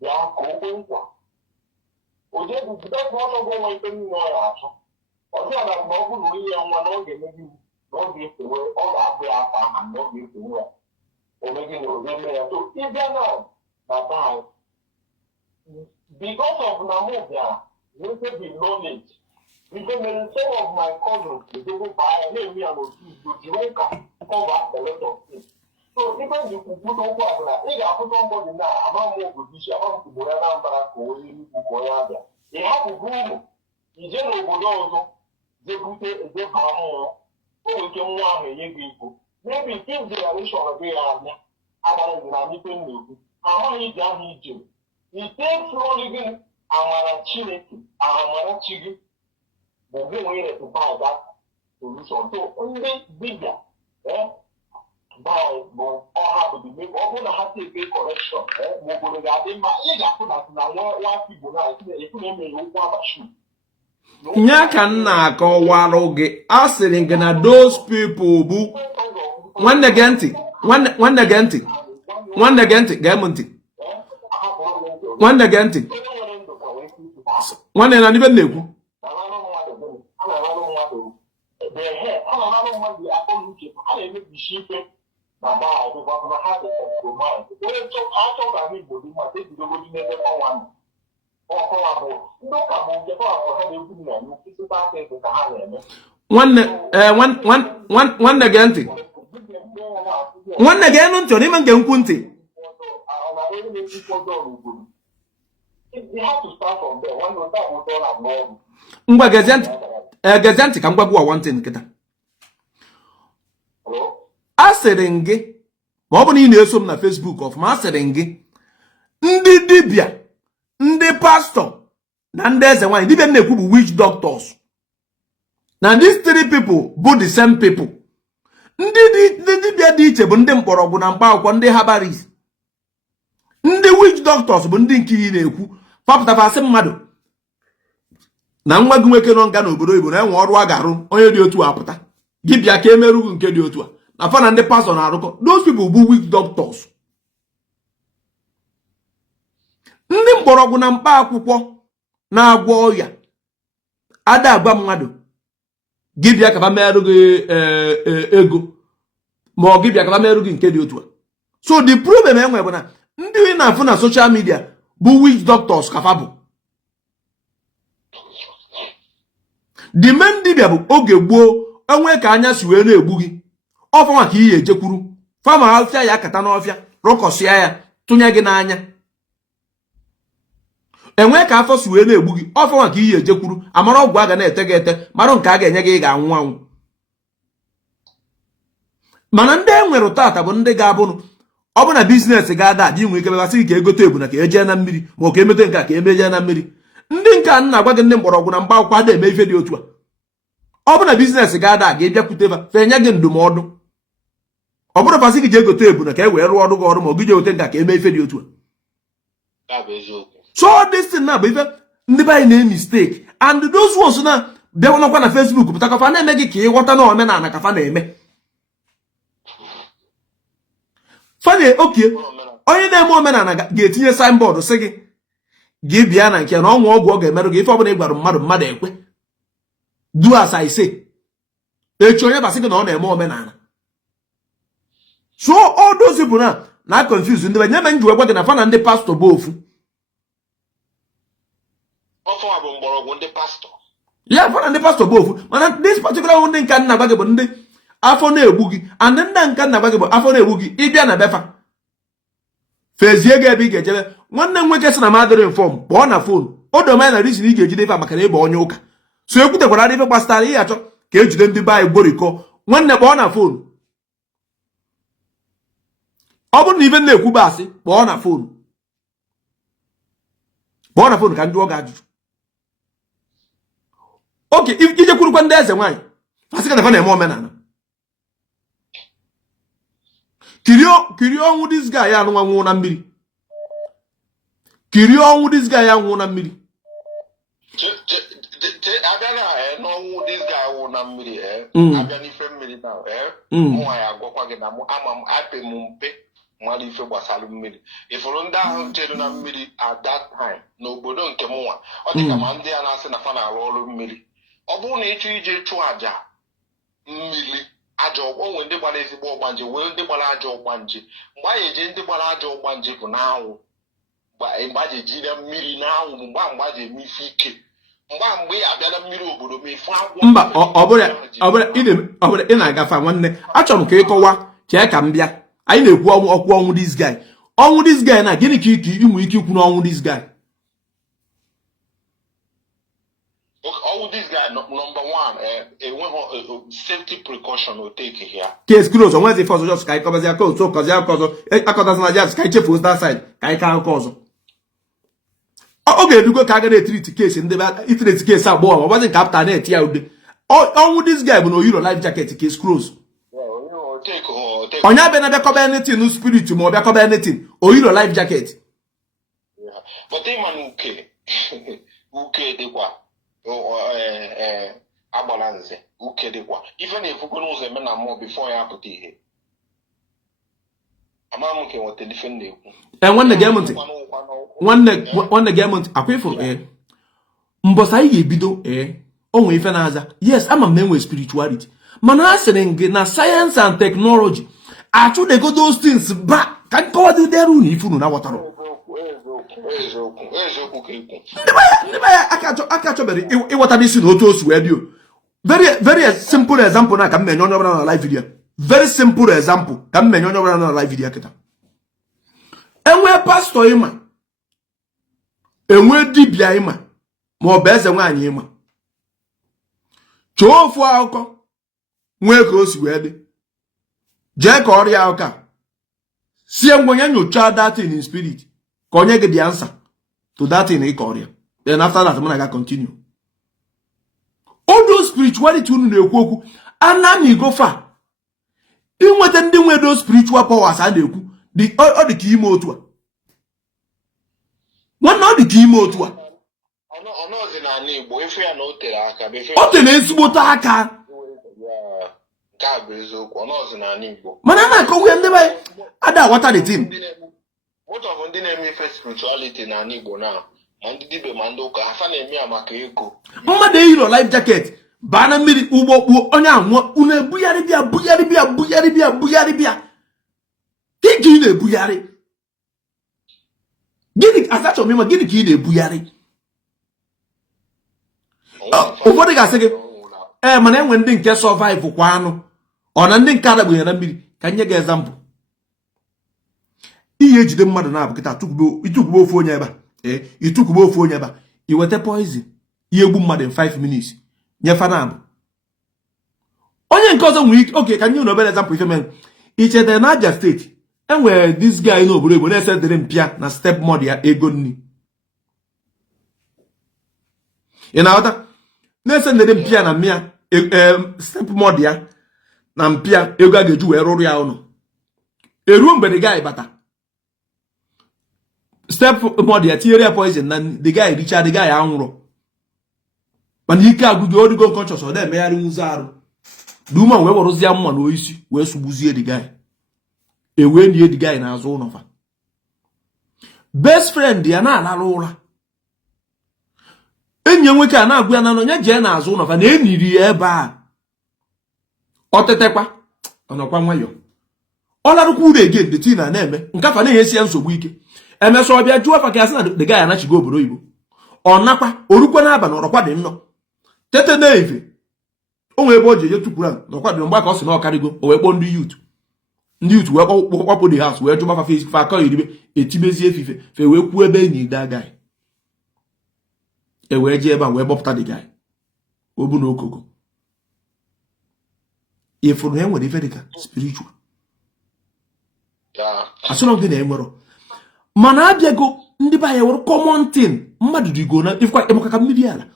bịa ka okwe nkwa ojedidebe ọnọgụ nwa ife niile ọ ya-achọ ọzọ na mgbe ọ bụrụ onye ya nwa na ọ ga-emebi na ọ ga-ekewe ọ ga-abụ ya aka aha na ọ ga-ekewe ya omegi na oge eme ya so ịbịa na bye. Because of Namibia, little bit knowledge, because some of my cousins, they go buy and me and you cover a lot of things. So even you could put on what if I put somebody now, I'm more position, I'm to go around back or you go out there. They have to go, you just go they put it, they have more, so we can want a people. Maybe things they are sure they are there, other than anything new. I'm only down here. It takes only our Chineke, our Chigi, the way to buy that solution. So only bigger, buy more or have to make or have to pay correction. Mobile garden, but you got to that now. What people now, if you name you want to shoot. Nyaka nna akọwara oge asịrị nke na those people bụ nwanne gee ntị ga-emu ntị nwanne gee ntị nwanne na n'ibe na-ekwu nwanne gee ntị nwanne gee ntị ọ n'ime nke nkwu ntị ngwa gezie ntị ka m gwagwa ụwa ntị nkịta asịrị m gị ma ọ bụ na ị na-eso m na Facebook ọfụma asịrị m gị ndị dibịa ndị pastọ na ndị eze nwanyị dibịa na-ekwu bụ witch doctors na these three people bụ the same people. Ndị dibịa dị iche bụ ndị mkpọrọgwụ na mkpa akwụkwọ ndị herbalist. Ndị witch doctors bụ ndị nke ị na-ekwu papụtafasị mmadụ na nwa gị nwoke nọ nga n'obodo Igbo na enwe ọrụ a ga-arụ onye dị otu apụta gị bịa ka emerụghị nke dị otu a na fa na ndị pastọ na-arụkọ. Those people bụ witch doctors. Ndị mkpọrọgwụ na mkpa akwụkwọ na-agwọ ọya ada agwa mmadụ gị bịa ka fa merụ gị ego ma ọ gị bịa ka fa merụ gị nke dị otu a. So the problem enwe bụ na ndị na-afụ na social media bụ witch doctors ka fa bụ. The main dibịa bụ oge gboo enwe ka anya si wee na-egbu gị ọfa maka ihe ejekwuru fama afịa ya kata n'ọfịa rụkọsịa ya tụnye gị n'anya enwe ka afọ si wee na-egbu gị ọfa maka ihe ejekwuru amara ọgwụ a ga na-ete gị ete mara nke a ga-enye gị ga-anwụ anwụ. Mana ndị enwere tata bụ ndị ga-abụrụ ọ bụ na biznes ga-ada adị nwe ike bebasị gị ka egote ebu na ka eje na mmiri ma ọ ka emete nke a ka emeje na mmiri. Ndị nke a nna agwa gị ndị mkpọrọgwụ na mkpa akwụkwọ ada eme ife dị otu a. Ọ bụ na biznes ga-ada ga ịbịakwute fa nye gị ndụmọdụ ọ bụrụ fasị gị je egote ebu na ka e wee rụọ ọrụ gị ọrụ ma ọ gị je gote nke a ka eme ife dị otu a. So this thing na bụ ife ndị be anyị na-eme mistake and those ones na bịa nakwa na Facebook pụta ka fa na-eme gị ka ịghọta na omenala ka fa na-eme fa na-oke onye na-eme omenala ga-etinye signboard sị gị bịa na nke na ọnwa ọgwụ ọ ga-emerụ gị ife ọbụla ị gwara mmadụ ekwe do as I say echi onye basị gị na ọ na-eme omenala so all those people na confuse ndị nye me nji wegwa gị na fa na ndị pastọ bụ ofu ya fa na ndị pastọ bụ ofu mana this particular ndị nka nna gwa gị bụ ndị afọ na-egbu gị and nna nka nna gwa gị bụ afọ na-egbu gị ịbịa na befa fezie gị ebe ị ga-ejebe nwanne m nwoke sị na madịrị inform kpọọ na fon o dome na reason ị ga-ejide ife maka na ịba onye ụka so ekwutekwara ife gbasara ihe achọ ka ejide ndị be anyị gborikọ nwanne kpọọ na fon ọ bụrụ na ife na-ekwube asị kpọọ na fon ka ndị ọ ga-ajụjụ oke ije kwurukwa ndị eze nwaanyị asị ka na fa na-eme omenala kiri ọnwụ dis guy ya anụnwa nwụọ na mmiri kiri ọnwụ dis guy ya nwụọ na mmiri abịa na n'ọnwụ dis guy nwụ na mmiri abịa n'ife mmiri na mụnwa ya agwakwa gị na ama m apị m mpe mmadụ ife gbasara mmiri ifuru ndị ahụ jere na mmiri at that time n'obodo nke mụnwa ọ dị ka ma ndị a na-asị na fa na-arụ ọrụ mmiri ọ bụrụ na ịchọ ije chụọ aja mmiri aja onwe ndị gbara ezigbo ọgbanje wee ndị gbara aja ọgbanje mgbe anyị eje ndị gbara aja ọgbanje bụ n'anwụ mgbe a ji ejire mmiri n'anwụ mgbe a ji eme ife ike mgbe ya abịa na mmiri obodo ma ife agwọ mba ọ bụla ị na-agafe nwanne achọrọ m ka ịkọwa chee ka m bịa anyị na-ekwu ọkwu ọnwụ this guy na gịnị ka inwe ike ikwu n'ọnwụ this guy all this guy number one enweghị safety precaution o take here case close onwezi ife ọzọ just ka anyị kọbazi aka otu kọzi aka ọzọ akọtazina jazz ka anyị chefuo that side ka anyị ka aka ọzọ ọ ga-edugo ka a ga na-etriti case ndị itriti case agbọghọ ma ọgbazi nke apụta na-eti ya ude ọnwụ this guy bụ na oyiro life jacket case close onye abịa na bịakọba anything spirit ma ọ bịakọba anything oyiro life jacket but ịma na uke dịkwa agbara nze uke dịkwa ife na-efugo n'ụzọ eme na mmụọ bifo ya apụta ihe ama m ka enweta ife na-ekwu nwanne gee m ntị nwanne gee m ntị akwa ịfụrụ mbọsa anyị ga-ebido o nwee ife na-aza yes ama m na enwe spirituality mana a sịrị gị na science and technology achụdego those things ba ka nkọwadị ụdịrụ na ifunu na ghọtara ndị be ya aka chọbere ịghọta n'isi na otu o si wee dị very simple example na ka m menye onye ọbụla na live video very simple example ka m menye onye ọbụla na live video kịta enwe pastọ ịma enwe dibịa ịma ma ọ bụ eze nwaanyị ịma chọọ ofu akụkọ nwee ka o si wee dị jee ka ọrịa ụka sie ngwenye nyocha datin in spirit ka onye gị dị answer to that thing ịka ọrịa then after that mụ na ga continue all those spirituality unu na-ekwu okwu anami go far inweta ndị nwe those spiritual powers a na-ekwu ọ dị ka ime otu a nwanne ọ dị ka ime otu a ọ tere ezigbote aka mana a na-akọwa ndị be ada aghọta the thing ndị na-eme ife spirituality na Igbo na ma ndị dibe ma ndị ụka ha na-eme ya maka ego mmadụ eyiro life jacket baa na mmiri ugbo kpuo onye anwụọ unu ebugharị bịa gịnị ka ị na-ebugharị gịnị asachọ m ịma gịnị ka ị na-ebugharị ụfọdụ ga-asị gị mana enwe ndị nke survive kwa anụ ọ na ndị nke adagbunye na mmiri ka nye gị example ihe ejide mmadụ na-abụ kịta ịtụkwube ofu onye ebe a iweta poison ihe egbu mmadụ in 5 minutes nyefa na abụ onye nke ọzọ nwere ike oke ka nye unu obere example ife mere icheta na Abia steeti enwere this guy n'obodo Igbo na-esedere mpịa na step mod ya ego nni ị na-aghọta na-esendere mpịa na mmịa step mod ya na mpịa ego a ga-eji wee rụrụ ya ụlọ eruo mgbe the guy bata step mod ya tinyere ya poison na the guy richa the guy anwụrụ mana ike agwụ gị odigo conscious ọ na-emegharị nwụzi arụ duma wee werụzie mma n'oisi wee sugbuzie the guy ewee nie the guy n'azụ ụlọfa best friend ya na-alarụ ụra enyi nwoke a na-agwa ya na onye jee n'azụ ụlọfa na eniri ya ebe a ọ tetekwa ọnọkwa nwayọ ọ larụkwa uru ege ndị tii na-eme nke afa na-enyesi ya nsogbu ike emesọ ọbịa jụọ afa ka ya sị na the guy anachigo obodo oyibo ọ nakwa orukwa n'abalị ọrọkwa dị nnọọ tete na-eve o nwere ebe o ji eje tupuru a n'ọkwa dị mgbe ka ọ sị na ọ karịgo o wee kpọọ ndị youth wee kpọpụ the house wee jụba fa akọ iribe etibezie efife fe wee kwuo ebe enyi da guy e wee jee ebe a wee gbọpụta the guy obu na okoko ifuru na enwere ife dịka spiritual asụrụ gị na enwero mana abịago ndị be anyị were common thing mmadụ digo na ifekwa ịmụka mmiri ala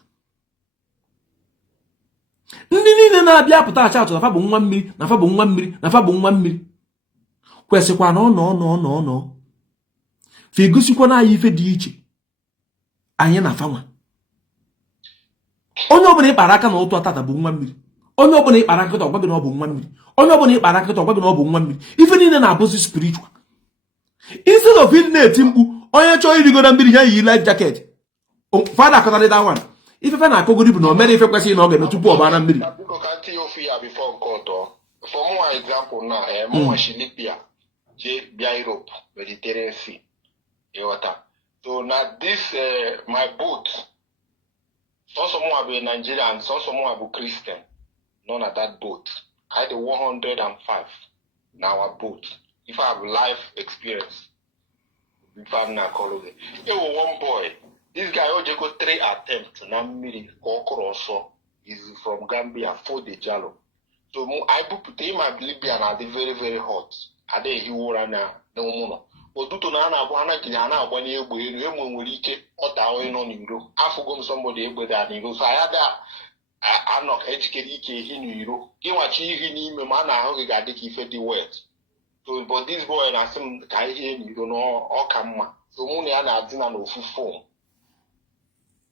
ndị niile na-abịa apụta acha atụ na fa bụ nwa mmiri na fa bụ nwa mmiri na fa bụ nwa mmiri kwesịkwa na ọ fa egosikwa na anyị ife dị iche anyị na fanwa onye ọbụla ịkpara aka na ụtụ atata bụ nwa mmiri onye ọbụla ịkpara aka ọgwa gị na ọ bụ nwa mmiri onye ọbụla ịkpara aka ọgwa gị na ọ bụ nwa mmiri ife niile na-abụzi spiritual instead of ịdị na-eti mkpu onye chọọ irigo na mmiri ya yi life jacket fada akọtarịta nwa ifefe na-akọgori bụ na o mere ife kwesịrị na ọ ga-eme tupu ọ baa na mmiri for more example now, more Shilipia, Bia Europe, Mediterranean Sea, water. So now this my boat, some more be Nigerian, some more be Christian, none of that boat. I had 105 now a boat. If I have life experience, if I'm not calling it. There was one boy. This guy only got 3 attempts. Now me also is from Gambia for the Jalo. So I put him at Libya and they very very hot. Are they he wore na no mono. But do na na bwana kinyana when you wike or down on you. I forgot somebody able that you. So I had that I'm not educated in you. Give what you need me man how you got the words. So but this boy and I some guy here you don't know all come. So money and I didn't know full form.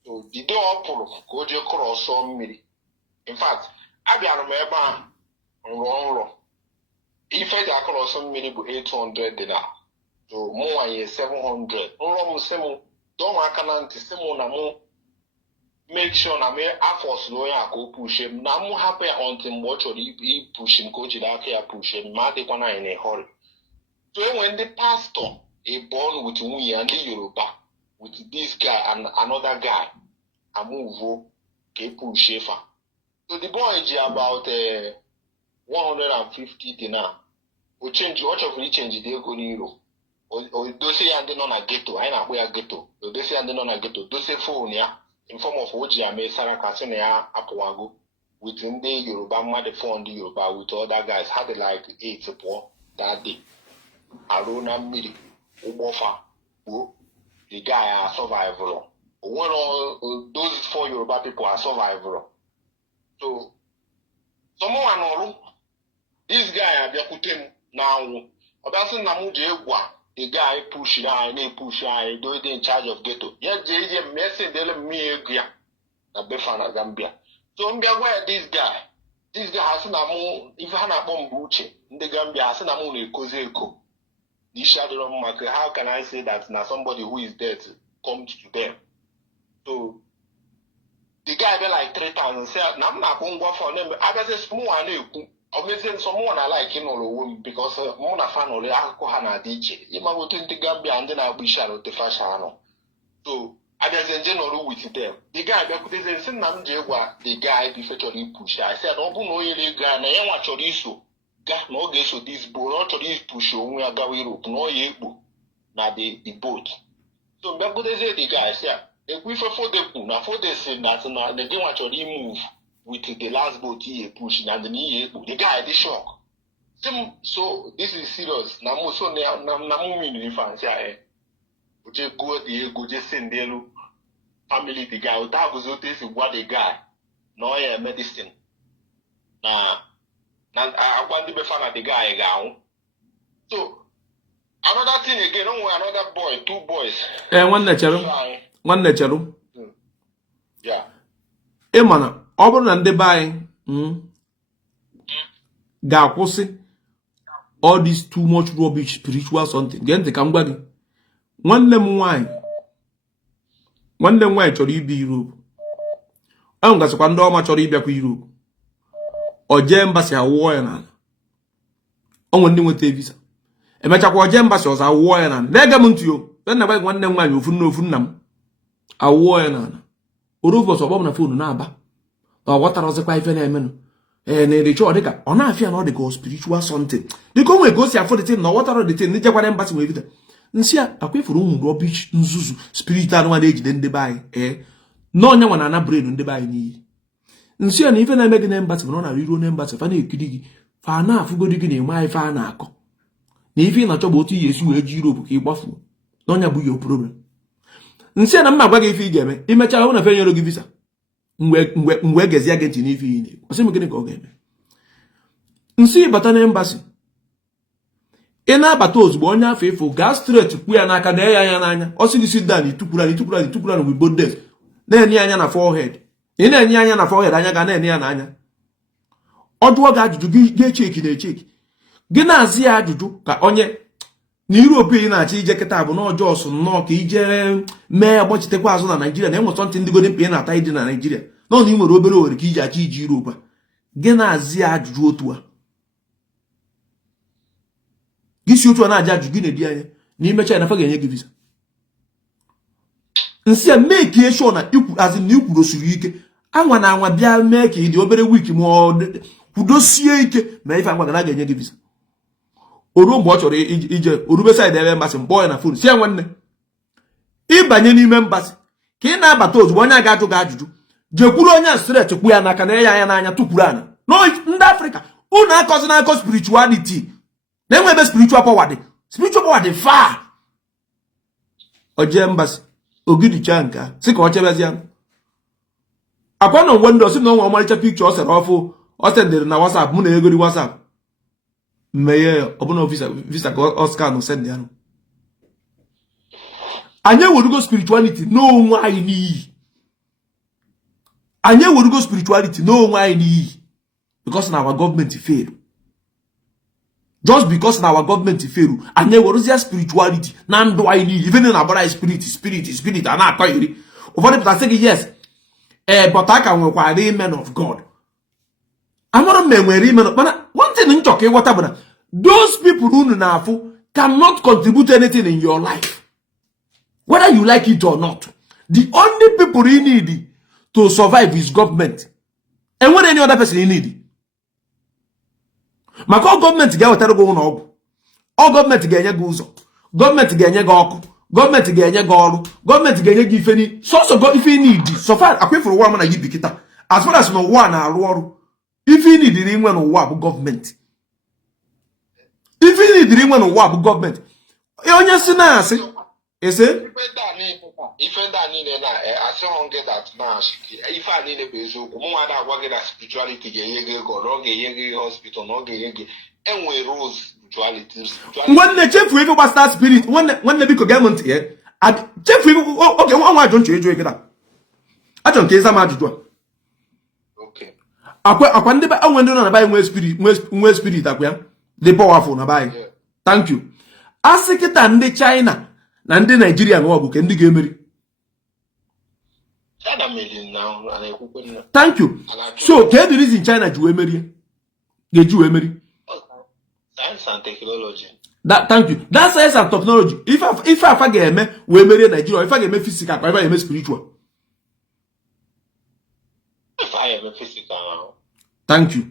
So the door pull go cross on me. In fact, I be on my wrong. If I got across some minute $800 dinar, so more than 700. No, don't work on make sure I may force lawyer go push him. Now more happy until watch or he push him, coach it out here, push him, Marty in a hurry. So when the pastor a born with me and the Yoruba, with this guy and another guy, I move push Schaefer. So the boy is about 150 dinar. We change watch of we change the go euro. Or do say and then on a ghetto. I know where ghetto. Do say and then on a ghetto. Do say phone ya in form of Oji Ame Sarakasenia Apuago within the Yoruba mother phone the Yoruba with other guys had like 8 support that day. Arona Midi Ubofa the guy are survivor. One of those 4 Yoruba people are survivor. So, someone know this guy I be putting now. About the guy push I do it in charge of ghetto. Yes, JJ messing me a befana Gambia. So where this guy has namu if I na bomb buche in the Gambia has namu kozeko. The shadow of how can I say that now somebody who is dead comes to them? So the guy be like 3 times and said, "I'm not going to go for them." I guess it's more than obviously someone I like him all because more fan only alcohol and DJ. You might go to the Gambia and then I'll be shot the fashion. So I guess in general with them. The guy back with the same name, the guy effectively push. I said, "Oh, no, you guy, I want your issue. Got no guess with this boat, not to this push. We are going to no Igbo, now the boat." So back with the guy said. If we for the now for the same that now they don't want to move with the last boat he push and the guy the shock. So this is serious. Now so now in France we just go just send the family the guy without go this is what the guy no medicine. Now I want to be fan of the guy now. So another thing again, another boy, 2 boys. One natural. Yeah. ịma na ọ bụrụ na ndị be anyị ga-akwụsị all this too much rubbish spiritual something. Gee ntị ka m gwa gị, nwanne m nwaanyị chọrọ ibi Europe. Ahụ gasịkwa ndị ọma chọrọ ịbịakwa Europe. O jee mbasị awụọ ya n'ala. O nwere ndị nweta visa. Emechakwa o jee mbasị ọzọ awụọ ya n'ala. Na-ege m ntị o. Na gwa nwanne m nwaanyị ofu nna m awụọ ya n'ala. Orofos ọgbọ m na fonu na-aba. Na ọ ghọtara ọzọkwa ife na-emenụ. Na-ere chọọ dịka ọ na-afịa na ọ dịka spiritual something. Dịka o nwere ka o si afọ dịtị na ọ ghọtara dịtị ndị jekwara mbasị nwere visa. Nsị a akwefuru ụmụ rubbish nzuzu spiritual nwa na-ejide ndị be anyị. N'ọnya nwa na-ana brain ndị be anyị n'iyi. Nsị a na ife na-eme gị na mbasị bụ na ọ na-ariruo na mbasị fa na-ekiri gị fa na-afụgodi gị na ịma ife a na-akọ na ife ị na-achọ bụ otu ihe esi wee ji Europe ka ị gbafuo n'ọnya bụ your problem. Nsị a na mma gwa gị ife ị ga-eme imechaa hụ na fe nyere gị visa mgbe gezie gị ntị n'ife ị na-ekwu ọsị m gịnị ka ọ ga-eme. Nsị bata na mbasị ị na-abata ozugbo onye afọ ifo gaa straight kwu ya n'aka na ya anya n'anya ọ sị gị sit down itukwuru with both days na-enye anya na forehead. Ị na-enye anya na forehead anya ga na-enye ya n'anya. Ọ jụọ gị ajụjụ gị ga-echeki na-echeki gị na-azị ya ajụjụ ka onye na Europe ị na-achọ ije kịta bụ na ọjọọ sụ nnọọ ka ije mee agbachitekwa azụ na Nigeria na enwetọ ntị ndị godi mkpa ị na-ata ịdị na Nigeria nọ na ị nwere obere ohere ka iji achọ ije Europe gị na-azị ya ajụjụ otu a gị si otu a na-aja ajụjụ gị na-edi anya na imecha na fa ga-enye gị visa. Nsị a mee ka ihe shọ na ikwuru siri ike anwa na anwa bịa mee ka ị dị obere wiki ma ọ kwudosie ike ma ife angwa ga ga-enye gị visa. Oruo mgbe ọ chọrọ ije orube saịdị ebe mbasị mkpọ ya na fon si ya nwanne ịbanye n'ime mbasị ka ị na-abata ozugbo onye ga-ajụ gị ajụjụ jekwuru onye straight kwu ya n'aka na ya anya n'anya tukwuru ana ndị Afrịka unu akọzi na-akọ spirituality na-enwe ebe spiritual power dị far. O jee mbasị ogidicha nke a sị ka ọ chebezie akwa na onwe ndị osi na onwe ọmarịcha pikchọ ọ sere ọfụ ọ sendịrị na WhatsApp mụ na egori WhatsApp mmeye ọbụna visa ka ọ skanụ sendị anụ. Anyị ewerugo spirituality n'onwe anyị n'iyi. Anyị ewerugo spirituality n'onwe anyị n'iyi because na our government fail. Just because na our government fail, anyị eweruzie spirituality na ndụ anyị n'iyi. Even na agbara spirit a na-akọ iri. Ụfọdụ pụta sị gị yes but aka nwekwara men of God. Amara m enwere men of mana one thing nchọ ka ịghọta bụ na those people unu na-afụ cannot contribute anything in your life whether you like it or not. The only people you need to survive is government. And what any other person you need? Maka government ga-ewetara gị ụlọ ọgwụ, government ga-enye gị ụzọ, government ga-enye gị ọkụ, government ga-enye gị ọrụ, government ga-enye gị ife ni sọsọ ife need so far akwefuru ụwa mana gị bikịta as far as na ụwa na-arụ ọrụ ife need iri nwe n'ụwa bụ gọọmenti. Ife need iri nwe n'ụwa bụ gọọmenti. Onye si na-asị ese ife ndị a niile na-asịghị gị that na ife a niile bụ eziokwu. Mụ nwa na-agwa gị na spirituality ga-enye gị ego na ọ ga-enye gị hospital na ọ ga-enye gị enwe rules spirituality. Nwanne chefu ife gbasara spirit nwanne biko gee m ntị ya chefu ife oge nwa ajụ nchọ eju eketa achọ nke ịza m ajụjụ a akwa ndị onwe ndị nọ na baanyị nwe spirit akwa ya dị powerful na baanyị. Thank you. Asị kịta ndị China na ndị Nigeria nwa bụ ke ndị ga-emeri. Thank you. So ke the reason China ji wee merie ga-eji wee meri science and technology. Thank you. That science and technology ife afa ga-eme wee merie Nigeria ife ga-eme physical akwa ife ga-eme spiritual. Thank you.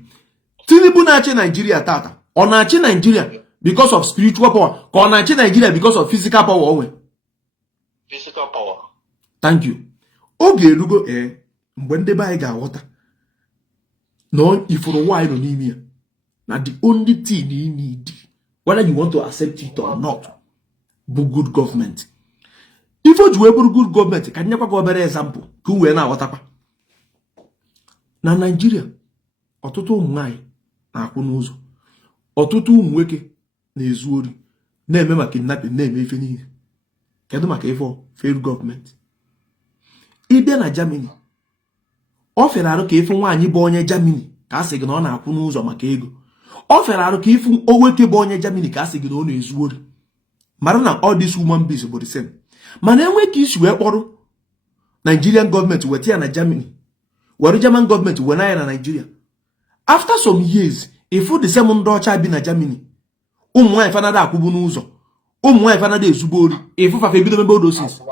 Tinubu na-achị Nigeria tata ọ na-achị Nigeria because of spiritual power ka ọ na-achị Nigeria because of physical power onwe? Physical power. Thank you. Oge erugo mgbe ndị be anyị ga-aghọta na ifuru ụwa anyị nọ n'ime ya na the only thing you need whether you want to accept it or not bụ good government. Ife o ji wee bụrụ good government ka nyekwa gị obere example ka uwe na-aghọtakwa na Nigeria ọtụtụ ụmụ nwaanyị na-akwụ n'ụzọ, ọtụtụ ụmụ nwoke na-ezu ori na-eme maka kidnapping na-eme ife niile. Kedu maka ife failed government? Ide na Germany ọ fere arụ ka ifu nwaanyị bụ onye Germany ka a sị gị na ọ na-akwụ n'ụzọ maka ego. Ọ fere arụ ka ifu owoke bụ onye Germany ka a sị gị na ọ na-ezu ori. Mara na all these woman beings bụ the same. Mana enwe ka isi wee kpọrọ Nigerian government weta ya na Germany, were German government wena ya na Nigeria. After some years, ifu the same ndị ọcha bi na Germany, ụmụ nwaanyị fanada akwụbu n'ụzọ, ụmụ nwaanyị fanada ezugbo ori, ifu fafe ebido mebe odosis.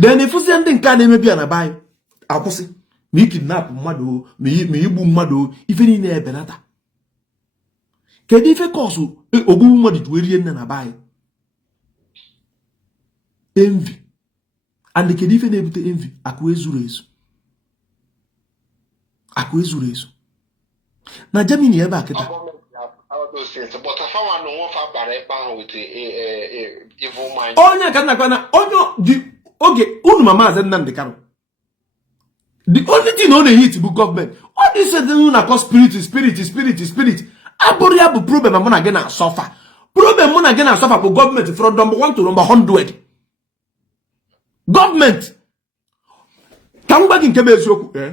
Then ifuzie ndị nke a na-emebi ya na baị akwụsị ma ikidnap mmadụ ma igbu mmadụ ife niile ebenata. Kedu ife kọsụ ogbugbu mmadụ ji wee rie nne na baị? Envy. And kedu ife na-ebute envy? Akụ ezuru ezu. Akụ ezuru ezu. Na Germany ebe a kịta. Onye ka nnakwa na onye oge unu ma Maazị Nnamdi Kanu. The only thing on the hit bụ government. All this said na cause spirit. Abụrụ ya bụ problem mụ na gị na-asọfa. Problem mụ na gị na-asọfa bụ government from number 1 to number 100. Government. Ka m gwa gị nke bụ eziokwu.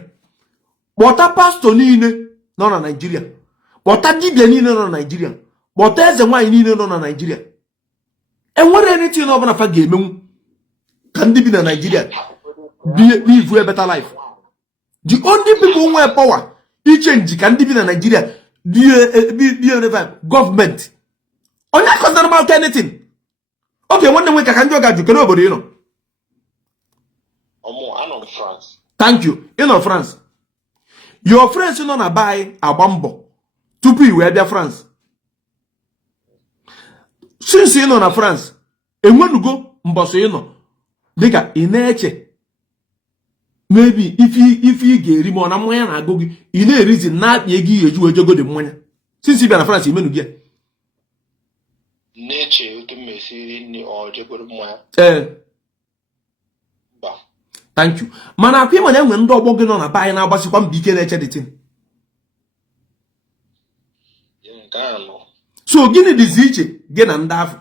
Kpọta pastọ niile nọ na Nigeria. Kpọta dibịa niile nọ na Nigeria. Kpọta eze nwaanyị niile nọ na Nigeria. Enwere anything ọ bụla fa ga-emenwu ka ndị bi na Nigeria live a better life. The only people who have power change ka ndị bi na Nigeria be a government. Onye akọzara about anything. Okay, nwanne nwe ka ndị ọ ga-ajụ kedu obodo ị nọ? I'm France. Thank you. In France. Your friends nọ na buy agba mbọ tupu i wee bịa France. Since ị nọ na France, enwenugo mbọsọ ị nọ dịka ị na-eche maybe if ị ga-eri ma ọ na mmanya na-agụ gị ị na-erizi na-akpị ego ihe eju ejego dị mmanya. Since ị bịa na France imenu gị na-eche otu mmesiri nri ọ jegoro mmanya. Thank you. Mana akwa ịma na enwe ndị ọgbọ gị nọ na be anyị na-agbasikwa mbọ ike na-eche dị tin. So gịnị dịzi iche gị na ndị afọ?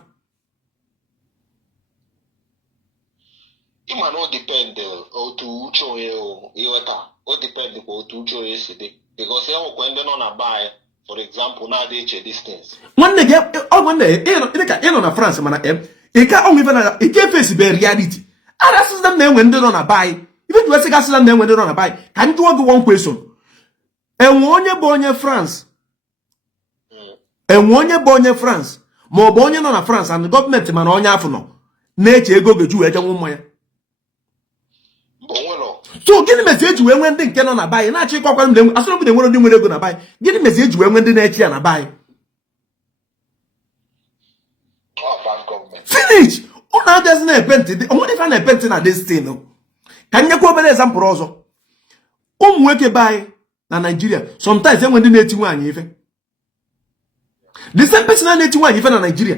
Ịma na o depend otu uche onye ịghọta. O depend kwa otu uche onye si dị. Because ya nwekwa ndị nọ na be anyị, for example, na-adị iche distance. Nwanne gị nwanne dịka ị nọ na France mana ị ka onwe ife na ike face be reality. Ara asịsịna na enwe ndị nọ na baị. Ife ji wesị gasịla na enwe ndị nọ na baị. Ka m jụọ gị one question. Enwe onye bụ onye France. Enwe onye bụ onye France. Ma ọ bụ onye nọ na France and gọọmenti mana onye afọ nọ na-eche ego ga-eju wee jenwu mmanya. So gịnị mezi eji wee nwee ndị nke nọ na baị na-achọ ịkọkwa ndị asọrọ bụ enwere ndị nwere ego na baị. Gịnị mezi eji wee nwee ndị na-eche ya na baị? Finish. Ụnụ adịghịzị na-epentị dị onwere ife a na-epentị na destin. Ka nyekwa obere example ọzọ. Ụmụ nwoke be anyị na Nigeria sometimes enwe ndị na-eti nwaanyị ife. The same person na-eti nwaanyị ife na Nigeria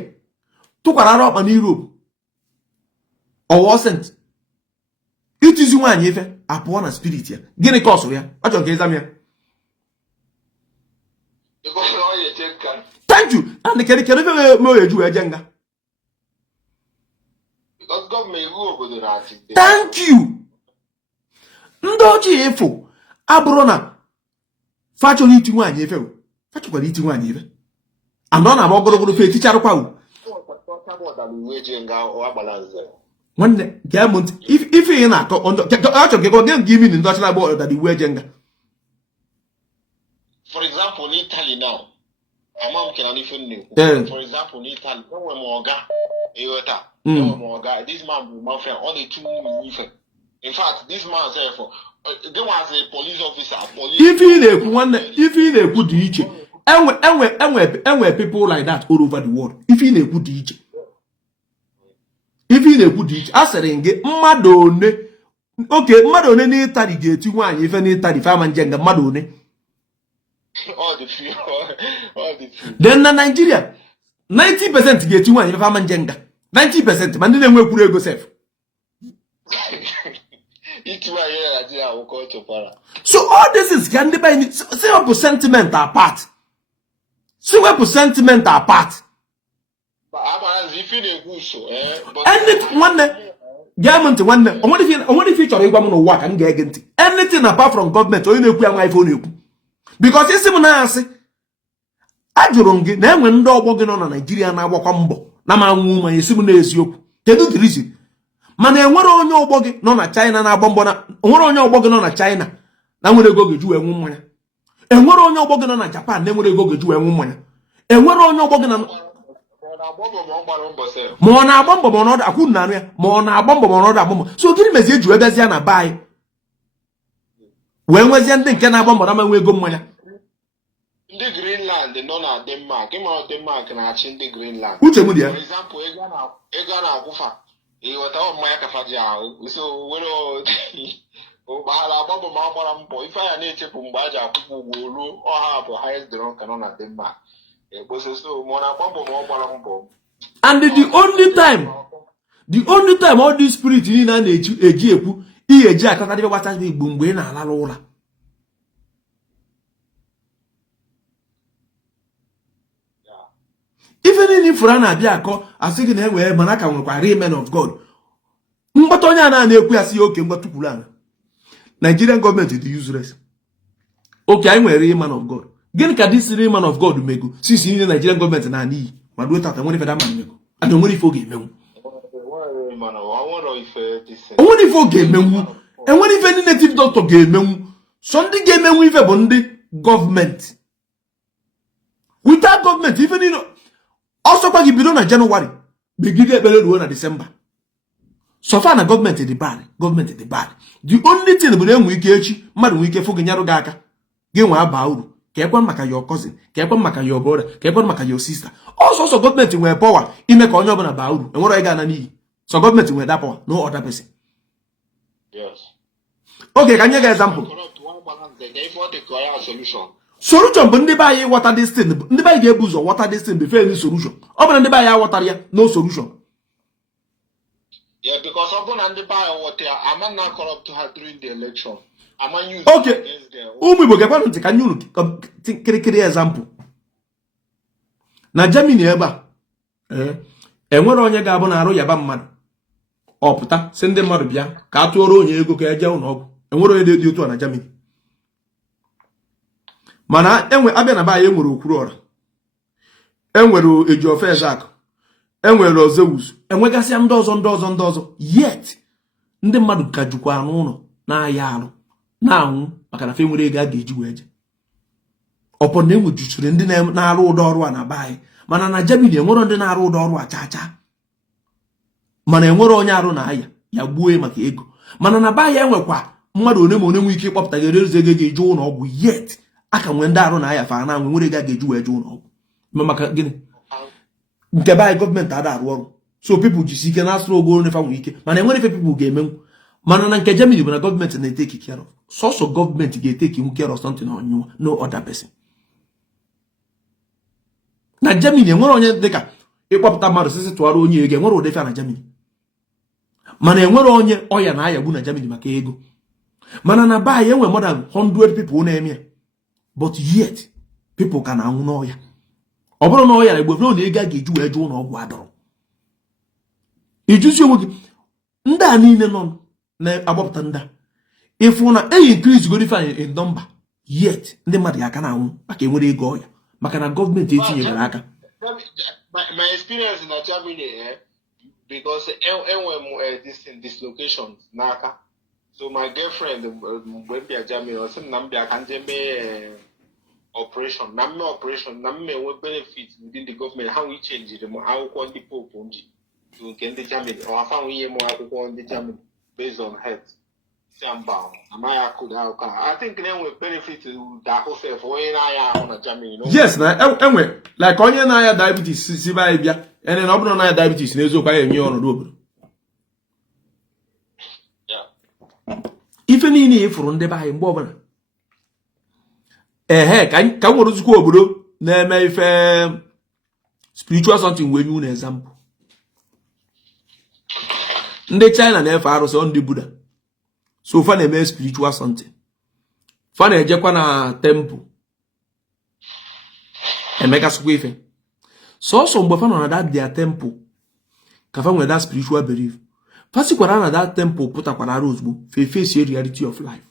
tụkwara ara ọkpa na Europe ọwọ sent itizi nwaanyị ife apụọ na spirit ya. Gịnị ka ọ sụrụ ya? Ọ chọrọ ka ịzam ya. Thank you. And kedu ife me oye ju eje nga? Thank you. Ndị ojii efu abụrụ na fachọrọ iti nwaanyị efe o. Fachọkwara iti nwaanyị efe. Anọ na ogologo fe ticharụkwa o. Nwanne ga-amụntị ife ị na-akọ achọrọ ka ọ gị imi ndị ọcha na-agba ọdada iwu eje nga. For example, in Italy now, amam can even new. For example, in Italy, this man will mafia all the 2 million. In fact, this man said for there was a police officer. If he na-ekwu dị iche, enwe people like that all over the world. If he na-ekwu dị iche. If he na-ekwu dị iche, asịrị gị mmadụ one. Okay, mmadụ one n'Italy ga-eti nwaanyị ife n'Italy fama njenga mmadụ one. All the few. Then na Nigeria 90% ga-eti nwaanyị ife fama njenga. 90% ma ndị na-enwe kwuru ego sef. So all this is can be by say up sentiment apart. See what sentiment apart. But if you good so and one Government one only feature ịgwa m n'ụwa ka m ga-ege ntị. Anything apart from government onye na-ekwu ya nwa ife ọ na-ekwu. Because isi m na-asị ajụrụ m gị na enwe ndị ọgbọ gị nọ na Nigeria na-agbakwa mbọ na ma nwụ ma esi m n'eziokwu. Kedu the reason? Mana enwere onye ọgbọ gị nọ na China na-agba mbọ na enwere onye ọgbọ gị nọ na China na nwere ego ga-eju wee nwụ mmanya. Enwere onye ọgbọ gị nọ na Japan na enwere ego ga-eju wee nwụ mmanya. Enwere onye ọgbọ gị na ma ọ na-agba mbọ ma ọ akwụ na anụ ya ma ọ na-agba mbọ ma ọ agba mbọ. So gịnị mezi eji wee bịazie na be anyị wee nwezie ndị nke na-agba mbọ na ma nwe ego mmanya. Ndị Greenland nọ na Denmark, ịma Denmark na-achị ndị Greenland. Uche m dị ya. For example, ego a na-akwụfa ịghọta mmanya kafa ji ahụ so were ụgbọala agbabọ ma agbara mbọ ife ya na-echepụ mgbe a ji akwụkwọ ụgwọ ruo ọha bụ highest drunk nọ na Denmark. And the only time all this spirit niile a na-eji ekwu ihe eji akọta dịbe gbata Igbo mgbe ị na-alala ụra. Ife niile ifuru a na-abịa akọ asị gị na enwere mana ka nwekwa real men of God. Mgbata onye a na-ekwu ya si oke mgbatụkwuru ana. Nigerian government is useless. Okay, anyị nwere real man of God. Gịnị ka this real man of God mego sisi ndị Nigerian gọọmenti na n'iyi ma ruo tata nwere ife da mma mego and nwere ife ọ ga-emenwu onwere ife ọ ga-emenwu enwere ife ndị native doctor ga-emenwu so ndị ga-emenwu ife bụ ndị gọọmenti without gọọmenti ife niile ọsọkwa gị bido na Jenụwarị begide ekpere ruo na Disemba sofa na gọọmenti dị bad the only thing bụ na enwe ike echi mmadụ nwee ike fụ gị nyarụ gị aka gị nwe aba uru ka ekwe maka your cousin ka ekwe maka your brother ka ekwe maka your sister. Also gọọmenti nwere power ime ka onye ọbụla baa uru enwere onye ga-ana n'iyi. So gọọmenti nwere that power no other person. Yes. Okay, ka nye gị example. Solution bụ ndị be anyị water this thing. Ndị be anyị ga-ebu ụzọ water this thing before any solution. Ọ bụrụ ndị be anyị aghọtara ya no solution. Yeah, because ọ bụrụ na ndị be anyị ghọta ya ama na corrupt ha during the election. Okay, ụmụ Igbo gekwanụ ntị ka nye unu kirikiri example. Na Germany ebe a enwere onye ga-abụ na arụ yaba mmadụ ọpụta si ndị mmadụ bịa ka a tụọrọ onye ego ka eje ụlọ ọgwụ. Enwere onye dị otu a na Germany. Mana abịa na be anyị enwere Okwuluọra, enwere Ejiofor Ezeaku, enwere Ozewuzu, enwegasịa ndị ọzọ yet ndị mmadụ ka jukwa n'ụlọ na-aya arụ na-anwụ maka na fe nwere ego a ga-eji wee je. Ọpọ na enwejuchiri ndị na-arụ ụdọ ọrụ a na be anyị mana na Germany enwere ndị na-arụ ụdọ ọrụ a chacha mana enwere onye arụ na aya ya gbuo maka ego. Mana na be anyị enwekwa mmadụ one ma one nwee ike ịkpọpụta gị ego ga-eji ụlọ ọgwụ yet aka nwee ndị arụ na aya fa na nwere ego a ga-eji wee je ụlọ ọgwụ. Maka gịnị nke be anyị gọọmenti ada arụ ọrụ so people jisi ike na-asụrụ ogo nefa nwee ike mana enwere ife people ga-emenwu. Mana na nke Germany bụ na gọọmenti na-eteki care of sọsọ gọọmenti ga-eteki care of something on you no other person. Na Germany enwere onye dịka ịkpọpụta mmadụ sisi tụọrọ onye ego enwere ụdị na Germany. Mana enwere onye ọya na-ayagbu na Germany maka ego. Mana na be anyị enwere more than 100 people na-eme ya but yet people ka na-anwụ n'ọya. Ọ bụrụ na ọya na egbe na ego a ga-eji wee jụọ n'ọgwụ adọrọ ijuzi onwe gị ndị a niile nọ na-agbapụta ndị ịfụ na increase go different in number yet ndị mmadụ ya aka na-anwụ maka enwere ego ọya maka na gọọmenti etinyere aka. My experience in Germany because enwere dislocations n'aka so my girlfriend mgbe mbịa Germany ọ sị na mbịa ka ndị mee operation na mme enwe benefit within the government ha nwee chenjiri m akwụkwọ ndị pope nji nke ndị Germany ọ afanwe ihe m akwụkwọ ndị Germany based on health. I think they will benefit the whole self onye na-aya ahụ na Germany. Yes, na enwe like onye na-aya diabetes si ba bịa ene na ọ bụrụ na ya diabetes n'eziokwu ya enye ọnọdụ obodo. Ife niile ifuru ndị be anyị mgbe ọbụla ka nwere ozukwu obodo na-eme ife spiritual something wee nye unu example. Ndị China na-efe arụsị ndị Buddha so fa na-eme spiritual something fa na-ejekwa na temple emegasịkwa ife sọsọ mgbe fa nọ na that their temple ka fa nwere that spiritual belief fasikwara na that temple pụtakwara ozugbo face reality of life.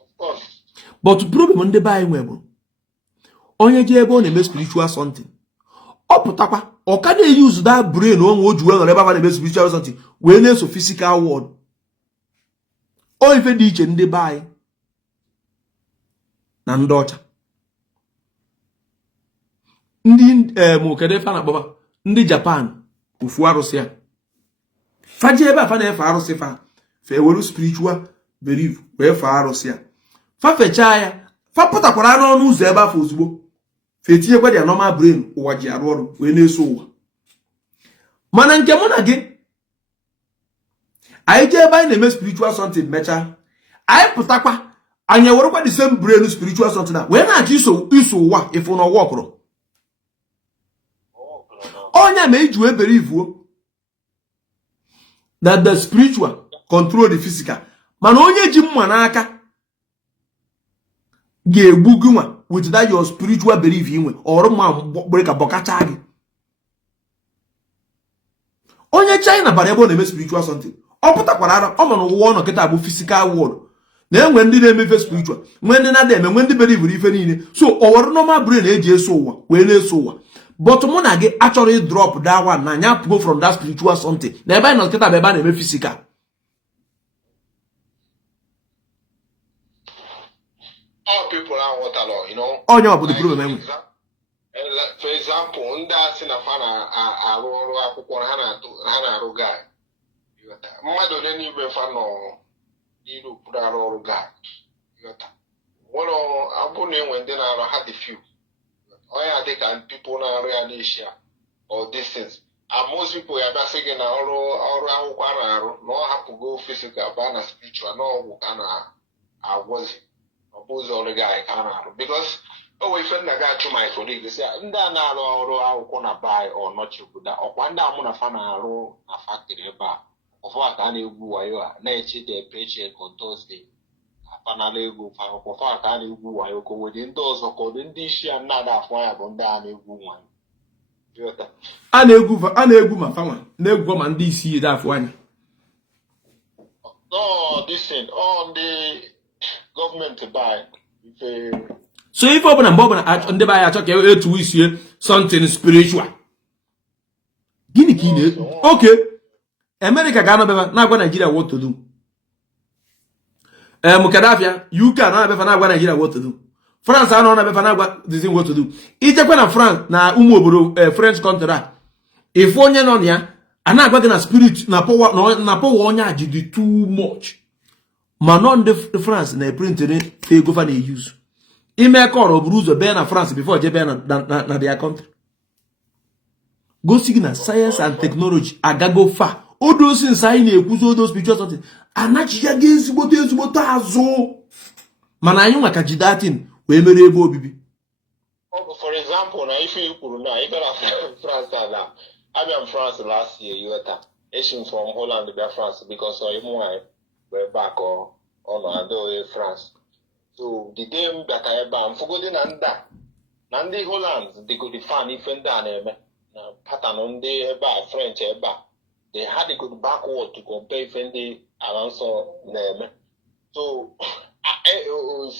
Of course. But problem ndị be anyị nwe bụ onye je ebe ọ na-eme spiritual something ọ pụtakwa ọ ka na-use that brain onwe o ji wee nọrọ ebe a na-eme spiritual something wee na-eso physical world. O ife dị iche ndị be anyị na ndị ọcha. Ndị kedu fa na akpọba ndị Japan ofu arụsị ya faje ebe a fa na-efe arụsị fa ewelu spiritual belief wee fe arụsị ya fa fechaa ya fa pụtakwara n'ọnụ ụzọ ebe afọ ozugbo fe tinyekwa dia normal brain ụwa ji arụ ọrụ wee na-eso ụwa. Mana nke mụ na gị anyị jee ebe anyị na-eme spiritual something mechaa anyị pụtakwa anyị ewerekwa the same brain spiritual something na wee na-achọ iso ụwa ifu na ọwa ọkụrụ onye ma iji wee believe that the spiritual control the physical. Mana onye ji mma n'aka ga-egbu gị nwa with that your spiritual belief inwe ọrụ mma gbere ka bọkacha gị. Onye China bara ebe ọ na-eme spiritual something ọ pụtakwara ara ọ ma na ụwa ọnọ kịta bụ physical world na enwe ndị na-emefe spiritual nwe ndị na-ada eme nwe ndị believe ife niile so ọ were normal brain eji eso ụwa wee na-eso ụwa. But mụ na gị achọrọ drop that one na anya go from that spiritual something na ebe anyị nọ kịta bụ ebe a na-eme physical. All people are what alone, you know. Onye ọ bụ the problem. For example, ndị asị na fa na-arụ ọrụ akwụkwọ ha na-arụ guy. Mmadụ onye n'ime fa nọ n'iru pụrụ arụ ọrụ guy. Nwere abụ na enwe ndị na-arụ ha dị few. Onye adị ka people na-arụ ya n'Ishi or distance. And most people ya bịasị gị na ọrụ akwụkwọ a na-arụ na ọ hapụgo physical baa na spiritual na ọgwụ ka na-agwọzi. Ọ bụ ụzọ ọrụ guy ka a na-arụ. Because o wee ife nna gị achụ my colleague sị ndị a na-arụ ọrụ akwụkwọ na bai ọ nọchi obodo ọkwa ndị amụ na fa na-arụ na factory ebe a ọfọ ka a na-egwu wayo a na-eche the paycheck on Thursday afanala ego ọfọ ka a na-egwu wayo ka nwere ndị ọzọ ka ụdị ndị isi a na-ada afọ anya bụ ndị a na-egwu wayo a na-egwu ma fanwa na-egwu ma ndị isi ide afọ anya ndị gọọmenti bai ife. So if open and bob and ndị be anyị achọ ka etu isie something spiritual. Gịnị ka ị na okay America ga-anọbeba na-agwa Nigeria what to do. Kadafia UK na-abịafa na-agwa Nigeria what to do. France anọ na-abịafa na-agwa this what to do. Ijekwa na France na ụmụ obodo French country a ife onye nọ ya a na-agwa gị na spirit na power onye a ji dị too much. Ma nọ ndị France na print ego fa na-use. Ime kọrọ buru ụzọ bee na France before je bee na their country. Gosi gị na science and technology agago fa. Odo since anyị na-ekwuzi odo spiritual something anachi ya ga ezigbote azụ. Mana anyị nwa ka ji datin wee mere ebe obibi. For example, na ife you kwuru na ị gara France na abịa France last year yota. Eshim from Holland bịa France because ịmụ nwanyị wee back ọ nọ adịghị France. So the day m bịaka ebe a mfugodi na ndị Holland dịgodi fan ife ndị a na-eme na pattern ndị ebe a French ebe a they had a good backward to compare ife ndị ala nsọ na-eme. So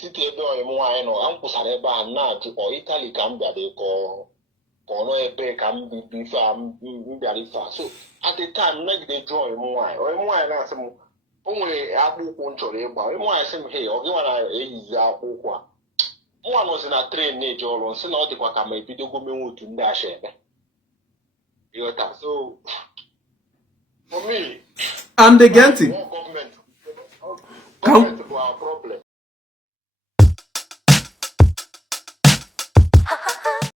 site ebe ọyịmụ nwaanyị nọ m kwụsara ebe a na-ajụ ọ Italy ka m bịara ka ọ nọ ebe ka m ife a m bịara ife a. So at the time negide jụọ ọyịmụ nwaanyị na-asị m o nwere akpụkwụ m chọrọ ịgba nwaanyị sị m he ọ gị nwa na-eyizi akpụkwụ a nwa nọzi na tren na-eje ọrụ nsị na ọ dịkwa ka ma ebidogo menwe otu ndị asha ebe ịghọta. So for me and the genti government bụ our problem.